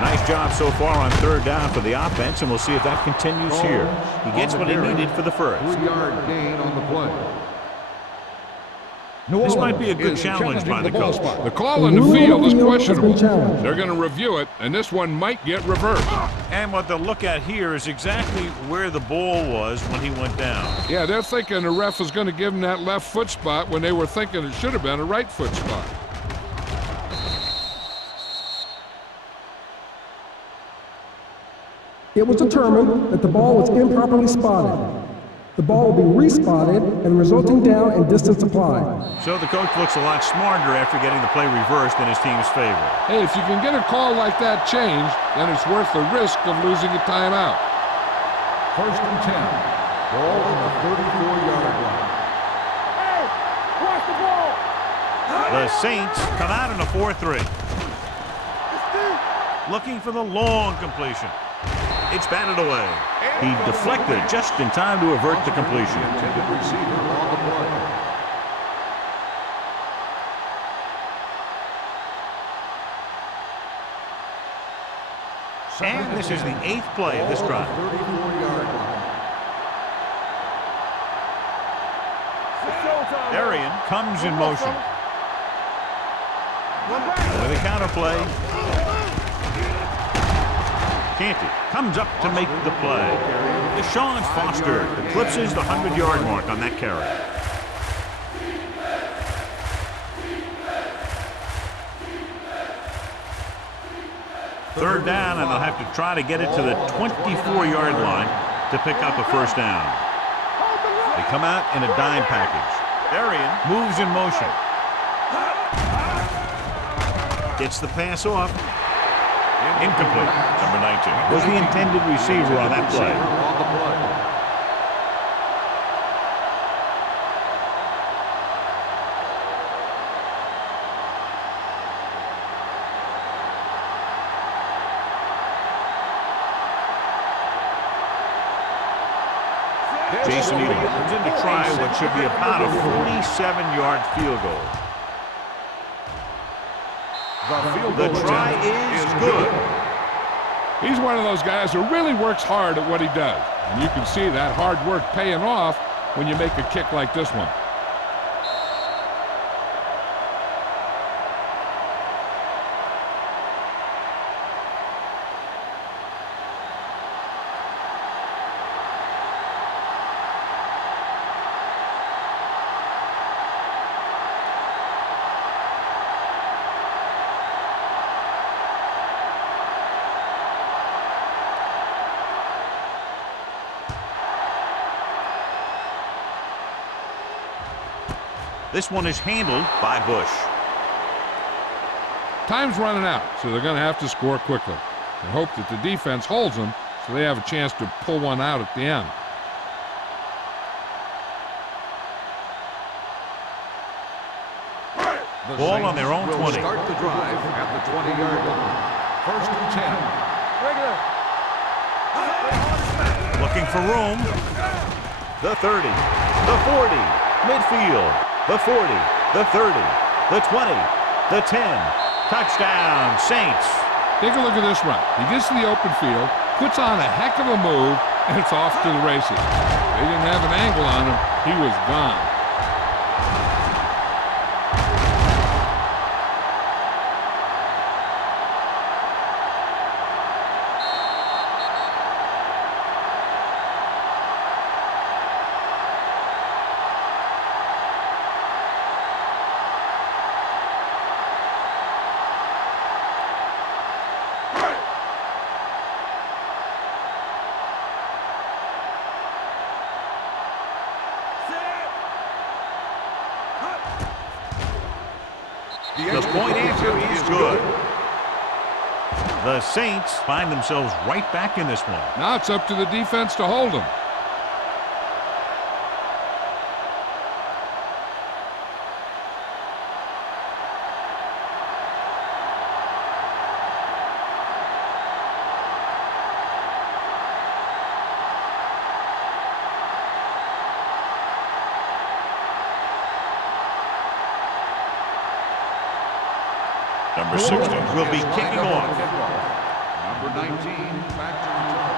baby! Nice job so far on third down for the offense, and we'll see if that continues here. He gets what he needed for the first. 3-yard gain on the play. This might be a good challenge by the coach. The call in the field is questionable. They're going to review it, and this one might get reversed. And what they'll look at here is exactly where the ball was when he went down. Yeah, they're thinking the ref is going to give him that left foot spot when they were thinking it should have been a right foot spot. It was determined that the ball was improperly spotted. The ball will be respotted and resulting down and distance applied. So the coach looks a lot smarter after getting the play reversed in his team's favor. Hey, if you can get a call like that changed, then it's worth the risk of losing a timeout. 1st and 10. Ball on the 34-yard line. Hey! Watch the ball! The Saints come out in a 4-3. It's deep! Looking for the long completion. It's batted away. He deflected it just in time to avert the completion. Intended receiver on the play. And this is the 8th play of this drive. 34-yard line. It's showtime! Darian comes in motion. With a counter play. Canty comes up to make the play. Deshaun Foster eclipses the 100-yard mark on that carry. Third down, and they'll have to try to get it to the 24-yard line to pick up a first down. They come out in a dime package. Darian moves in motion. Gets the pass off. Incomplete. Number 19 was the intended receiver on that play. On the play. Jason Eaton comes in to try what should be about a 47-yard field goal. The try is good. He's one of those guys who really works hard at what he does. And you can see that hard work paying off when you make a kick like this one. This one is handled by Bush. Time's running out, so they're going to have to score quickly and hope that the defense holds them so they have a chance to pull one out at the end. Ball on their own 20. Start the drive at the 20-yard line. First and 10. Looking for room. The 30, the 40, midfield. The 40, the 30, the 20, the 10. Touchdown, Saints. Take a look at this run. He gets to the open field, puts on a heck of a move, and it's off to the races. They didn't have an angle on him. He was gone. The point answer is good. The Saints find themselves right back in this one. Now it's up to the defense to hold them. Number 60 will be kicking off. Number 19 back to return.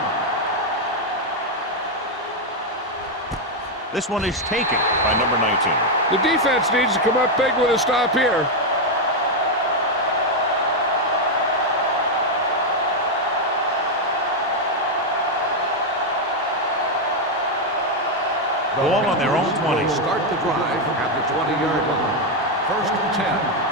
This one is taken by number 19. The defense needs to come up big with a stop here. Ball on their own 20. Start the drive at the 20-yard line. First and 10.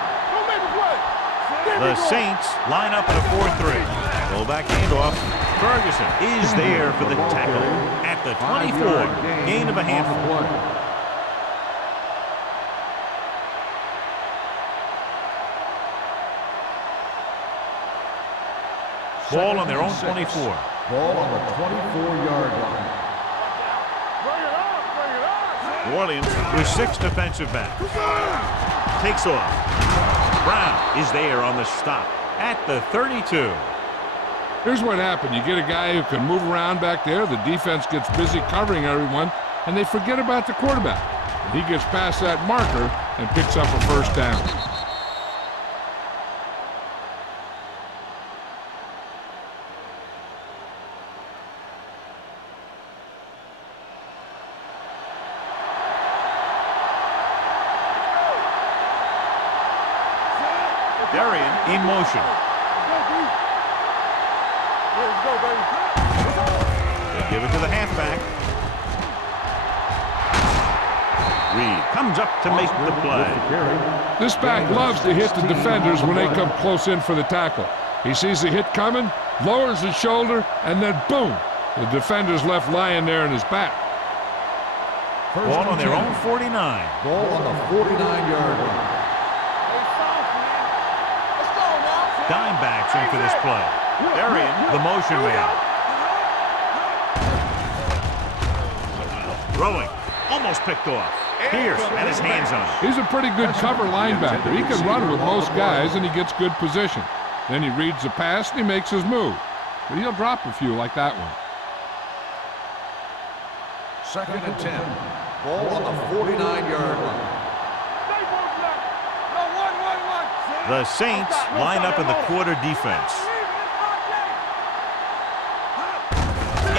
The Saints line up in a 4-3. Fullback handoff. Ferguson is there for the tackle at the 24. Gain of a handful. Ball on their own 24. Ball on the 24-yard line. New Orleans with 6 defensive backs. Takes off. Brown is there on the stop at the 32. Here's what happened. You get a guy who can move around back there. The defense gets busy covering everyone, and they forget about the quarterback. He gets past that marker and picks up a first down. Darian in motion. They give it to the halfback. Reed comes up to make the play. This back loves to hit the defenders when they come close in for the tackle. He sees the hit coming, lowers his shoulder, and then boom, the defender's left lying there in his back. Ball on their own 49. Ball on the 49-yard line. Dime backs in for this play. Darian, the motion man. Throwing, almost picked off. Pierce had his hands on it. He's a pretty good cover linebacker. He can run with most guys, and he gets good position. Then he reads the pass, and he makes his move. But he'll drop a few like that one. Second and 10. Ball on the 49-yard line. Stay both left. No, one. The Saints line up in the quarter defense.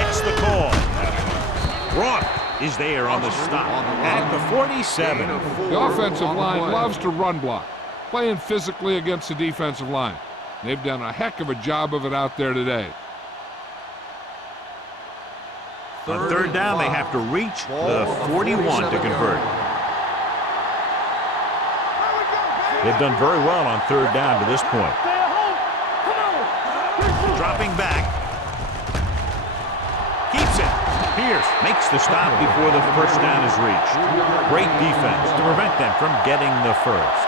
It's the call. Rock is there on the stop at the 47. The offensive line loves to run block, playing physically against the defensive line. They've done a heck of a job of it out there today. On third down, they have to reach the 41 to convert. They've done very well on third down to this point. Dropping back. Keeps it. Pierce makes the stop before the first down is reached. Great defense to prevent them from getting the first.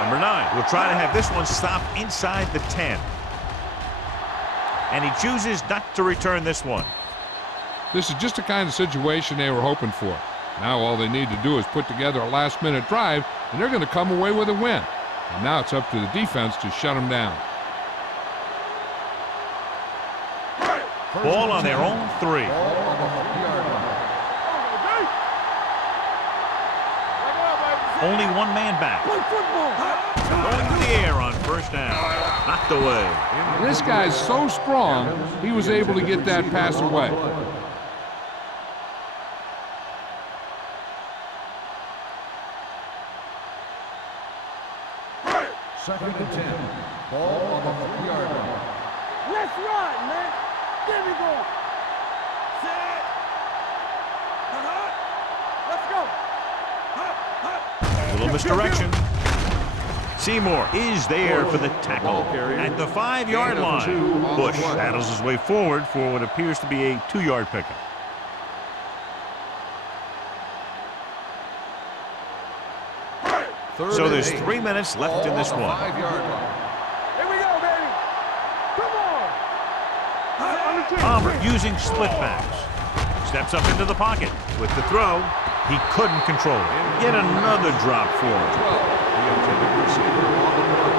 Number 9 will try to have this one stop inside the 10. And he chooses not to return this one. This is just the kind of situation they were hoping for. Now all they need to do is put together a last-minute drive, and they're going to come away with a win. And now it's up to the defense to shut them down. Ball on their own 3. Only one man back. Going to the air on first down. Knocked away. This guy's so strong, he was able to get that pass away. Second and 10. Ball on the 3-yard line. Let's run, man. There we go. Set. Let's go. A little misdirection. Seymour is there for the tackle at the 5-yard line. Bush battles his way forward for what appears to be a 2-yard pickup. So there's 3 minutes left in this one. 5-yard line. Here we go, baby. Come on. Palmer using split backs. Steps up into the pocket. With the throw, he couldn't control it. Yet another drop for him. The intended receiver on the run.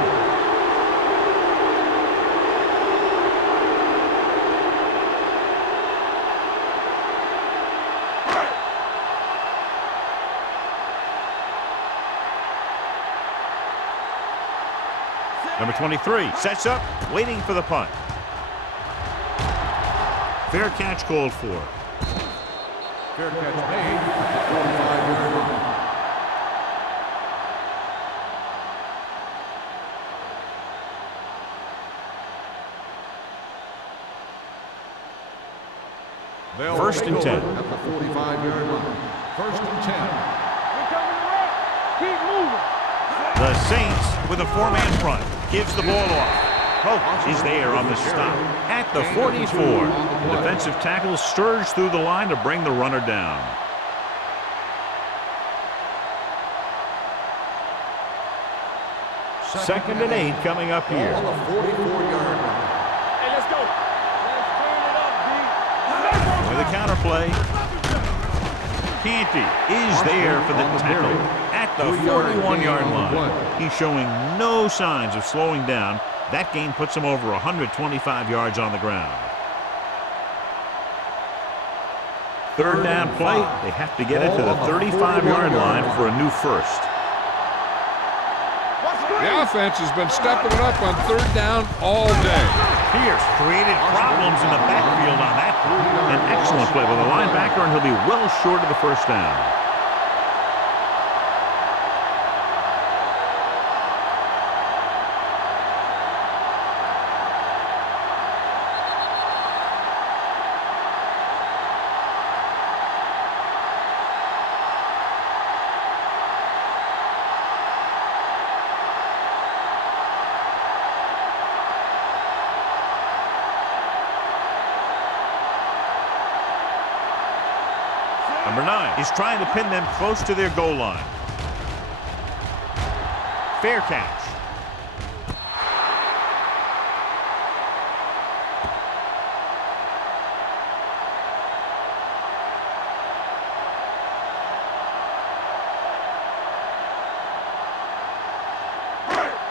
Number 23 sets up, waiting for the punt. Fair catch called for. Fair catch made at the 45-yard line. First and 10. At the 45-yard line. First and 10. We're coming around. Keep moving. The Saints with a 4-man front. Gives the ball off. Hope is there on the stop at the 44. The defensive tackle surged through the line to bring the runner down. Second and 8 coming up here. On the 44-yard line. Hey, let's go. Let's turn it up, D. With a counter play. Canty is there for the tackle at the 41-yard line. He's showing no signs of slowing down. That gain puts him over 125 yards on the ground. Third down play. They have to get it to the 35-yard line for a new first. The offense has been stepping it up on third down all day. Pierce created problems in the backfield on that. An excellent play by the linebacker, and he'll be well short of the first down. Number 9 is trying to pin them close to their goal line. Fair catch.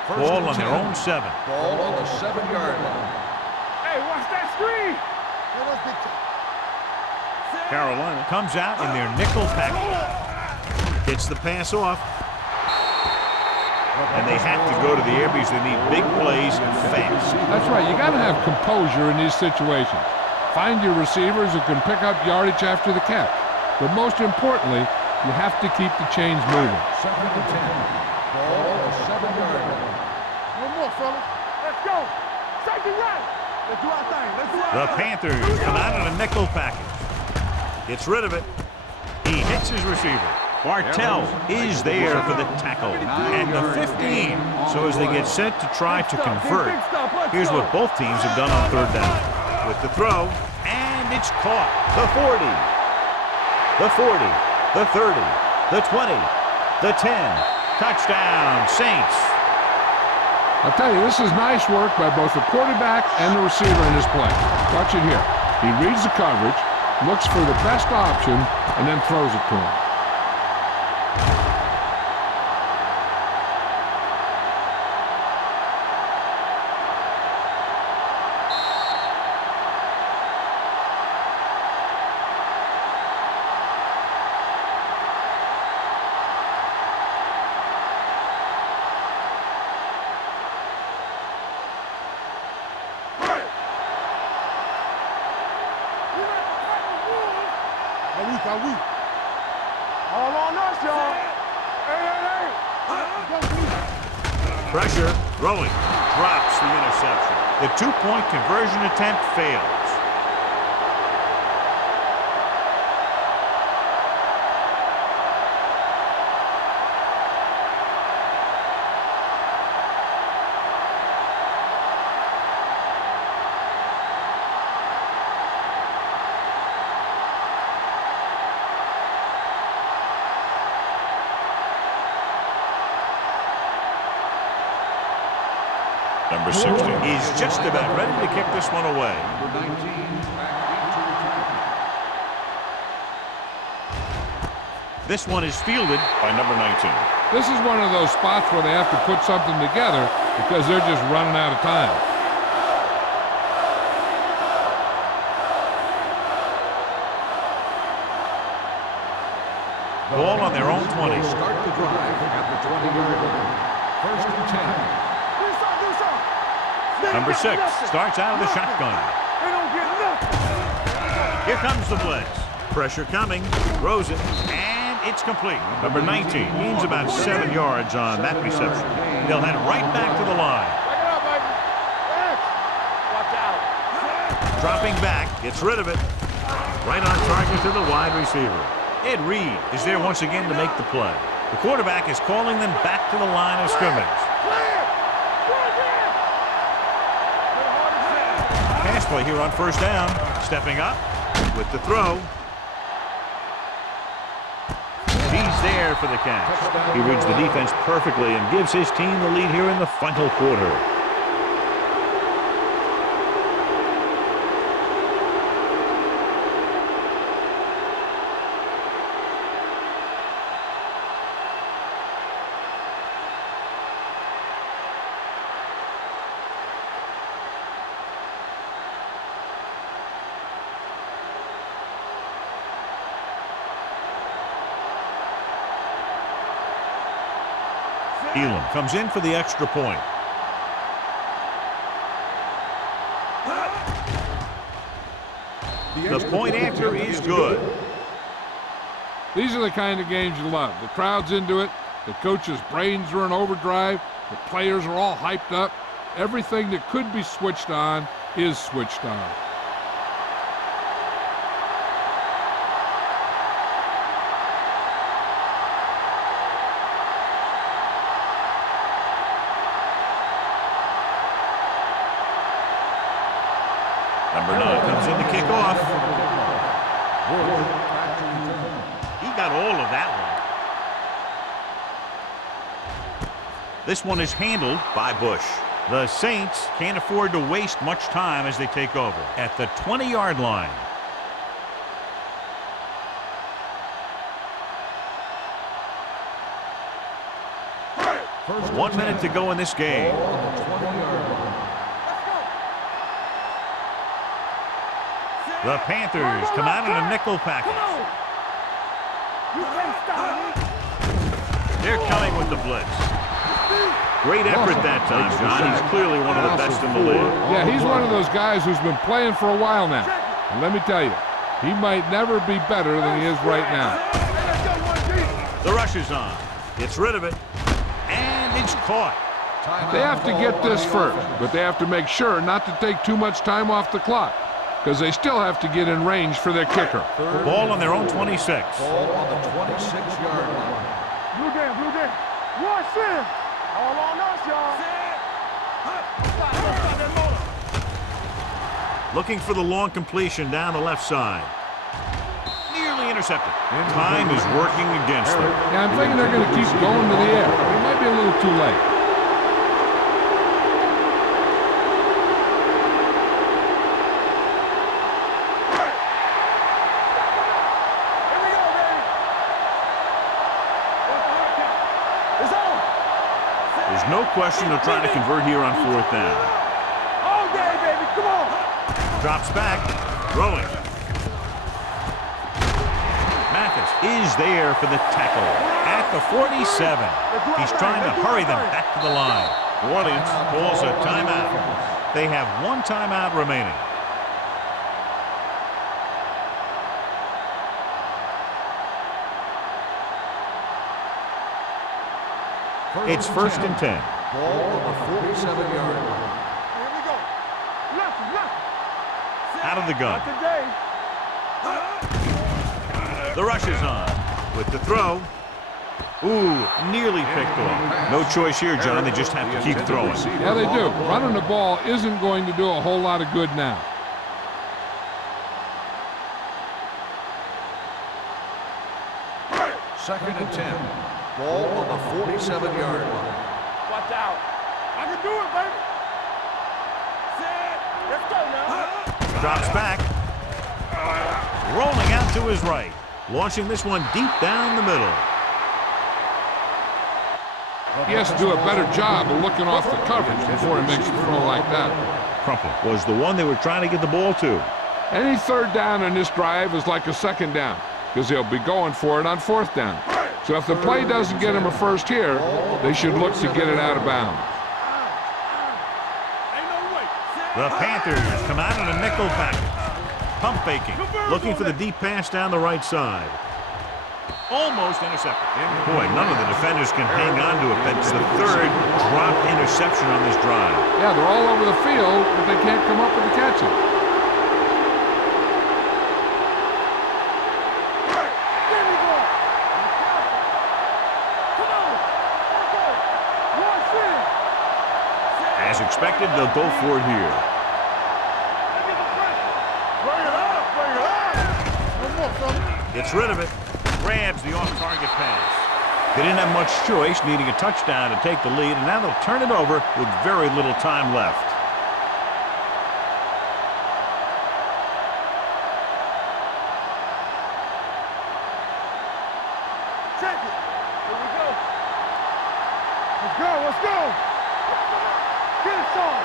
First Ball and on their 10. own 7. Ball on the 7-yard line. Hey, watch that screen. Carolina comes out in their nickel package. Gets the pass off. And they have to go to the air because they need big plays fast. That's right. You got to have composure in these situations. Find your receivers who can pick up yardage after the catch. But most importantly, you have to keep the chains moving. Second and 10. Ball on the 7-yard line. One more, fellas. Let's go. Safety right. Let's do our thing. Let's do our The thing. Panthers come out in a nickel package. Gets rid of it. He hits his receiver. Bartell is there for the tackle at the 15. So as they get set to try to convert, here's what both teams have done on third down. With the throw, and it's caught. The 40, the 40, the 30, the 20, the 10. Touchdown, Saints. I'll tell you, this is nice work by both the quarterback and the receiver in this play. Watch it here. He reads the coverage, looks for the best option, and then throws it to him. All on us, y'all. Hey. Pressure, throwing, drops the interception. The two-point conversion attempt fails. Number 60 is just about ready to kick this one away. Number 19 back into return. This one is fielded by number 19. This is one of those spots where they have to put something together because they're just running out of time. Ball on their own 20. Start the drive at the 20-yard line. First and 10. Number 6 starts out of the shotgun. They don't get nothing. Here comes the blitz. Pressure coming, throws it, and it's complete. Number 19 gains about 7 yards on that reception. They'll head right back to the line. Back it up, baby. Watch out. Dropping back, gets rid of it. Right on target to the wide receiver. Ed Reed is there once again to make the play. The quarterback is calling them back to the line of scrimmage. Pass play here on first down. Stepping up with the throw. He's there for the catch. He reads the defense perfectly and gives his team the lead here in the final quarter. Elam comes in for the extra point. The point after is good. These are the kind of games you love. The crowd's into it. The coach's brains are in overdrive. The players are all hyped up. Everything that could be switched on is switched on. Number 9 comes in to kick off. He got all of that one. This one is handled by Bush. The Saints can't afford to waste much time as they take over at the 20-yard line. 1 minute to go in this game. Ball on the 20-yard line. The Panthers come out in a nickel package. You can't stop me. They're coming with the blitz. Great effort that time, John. He's clearly one of the best in the league. Yeah, he's one of those guys who's been playing for a while now. And let me tell you, he might never be better than he is right now. The rush is on. Gets rid of it. And it's caught. They have to get this first, but they have to make sure not to take too much time off the clock, because they still have to get in range for their kicker. Ball on their own 26. Ball on the 26-yard line. Blue game. Watch in. All on us, y'all. Looking for the long completion down the left side. Nearly intercepted. Time is working against them. Yeah, I'm thinking they're going to keep going to the air. It might be a little too late. Here we go, baby. It's on. There's no question they're trying to convert here on 4th down. All day, baby. Come on. Drops back. Throwing. Mathis is there for the tackle at the 47. He's trying to hurry them back to the line. New Orleans calls a timeout. They have 1 timeout remaining. It's 1st and 10. Ball on the 47-yard line. Here we go. Left. Out of the gun. Not today. The rush is on. With the throw. Ooh, nearly picked off. No choice here, John. They just have to keep throwing. Yeah, they do. Running the ball isn't going to do a whole lot of good now. Second and 10. Ball on the 47-yard line. Watch out. I can do it, baby. Set. Let's go now. Drops back. Rolling out to his right. Launching this one deep down the middle. He has to do a better job of looking off the coverage before he makes a throw like that. Crumpler was the one they were trying to get the ball to. Any 3rd down in this drive is like a 2nd down, because they'll be going for it on 4th down. So if the play doesn't get him a first here, they should look to get it out of bounds. The Panthers come out in a nickel package. Pump faking. Looking for the deep pass down the right side. Almost intercepted. Boy, none of the defenders can hang on to it. That's the 3rd drop interception on this drive. Yeah, they're all over the field, but they can't come up with the catching. As expected, they'll go for it here. Gets rid of it. Grabs the off-target pass. They didn't have much choice, needing a touchdown to take the lead, and now they'll turn it over with very little time left. Check it. Here we go. Let's go. Get it, Sean.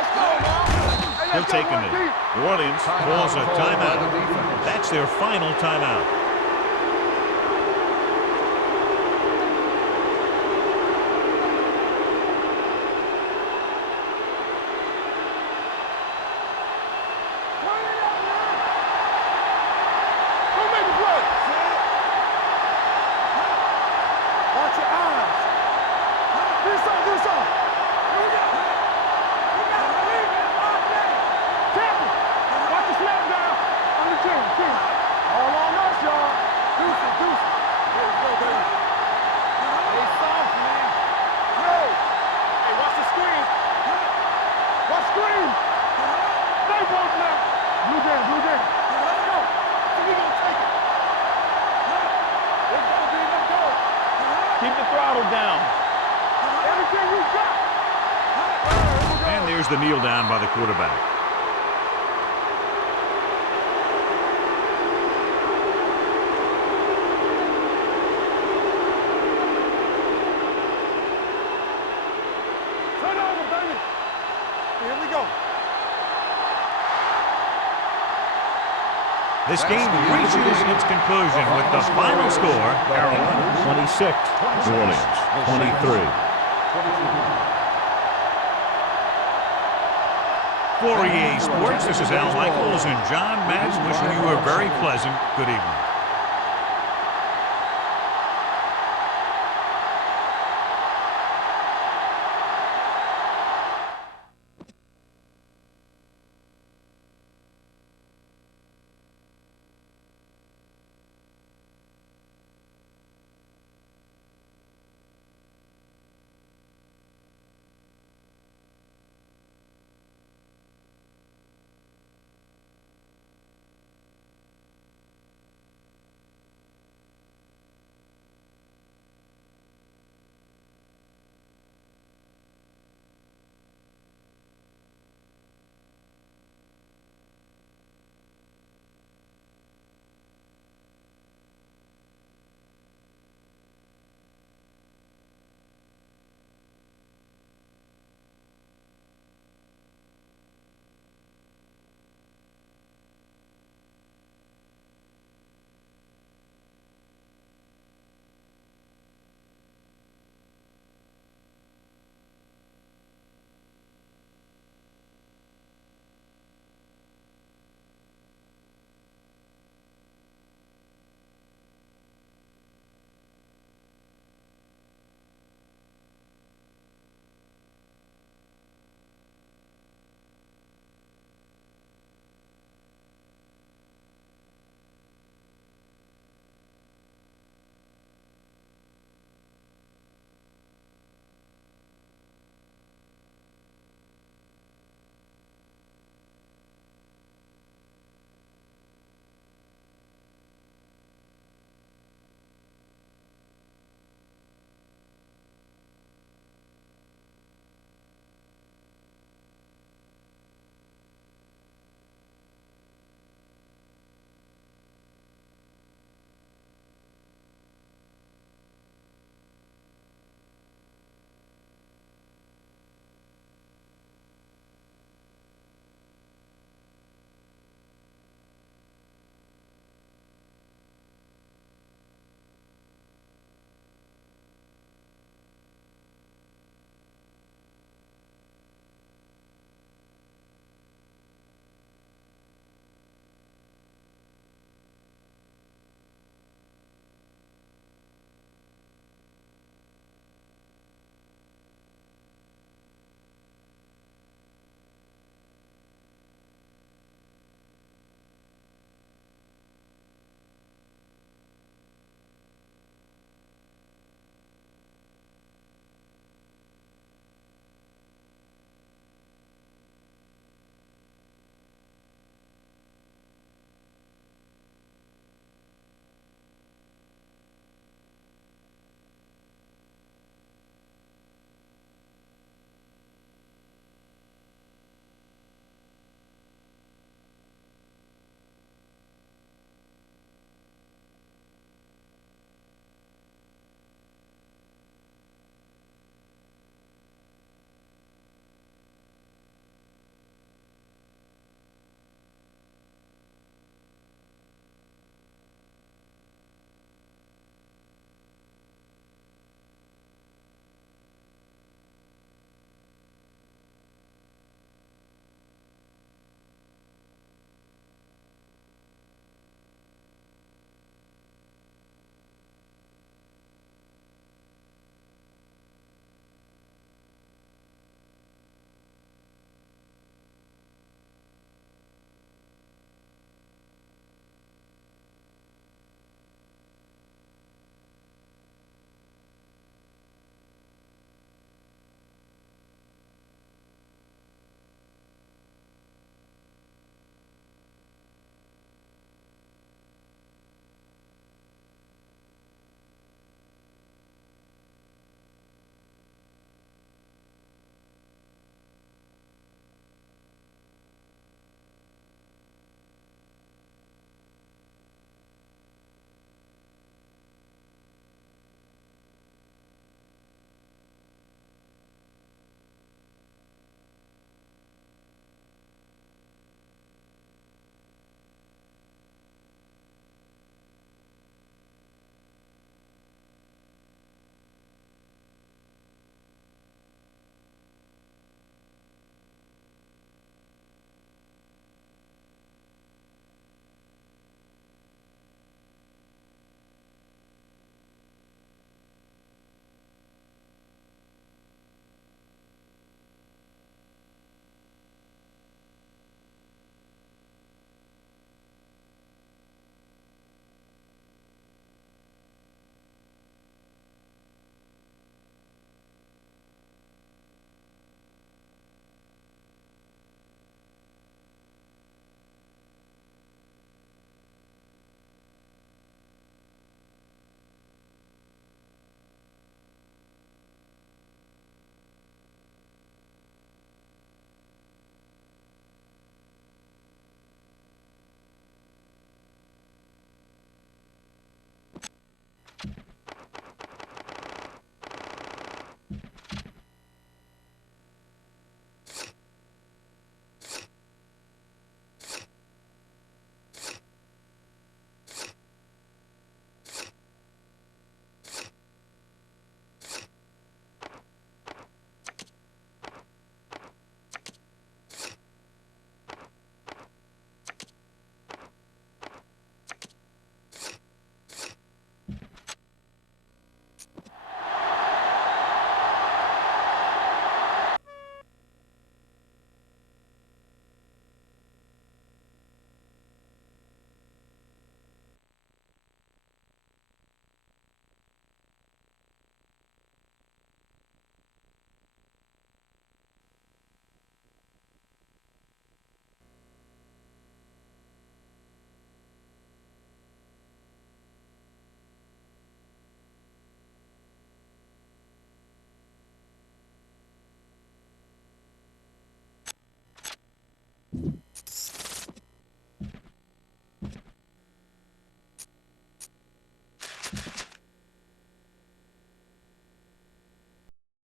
Let's go, man. Hey, He'll let's take go, a run knee. deep. New Orleans calls a timeout. That's their final timeout. And there's the kneel down by the quarterback. Ready? Here we go. This game reaches its conclusion with the final score, Carolina 26, New Orleans 23. For EA Sports, this is Al Michaels and John Madden wishing you a very pleasant good evening.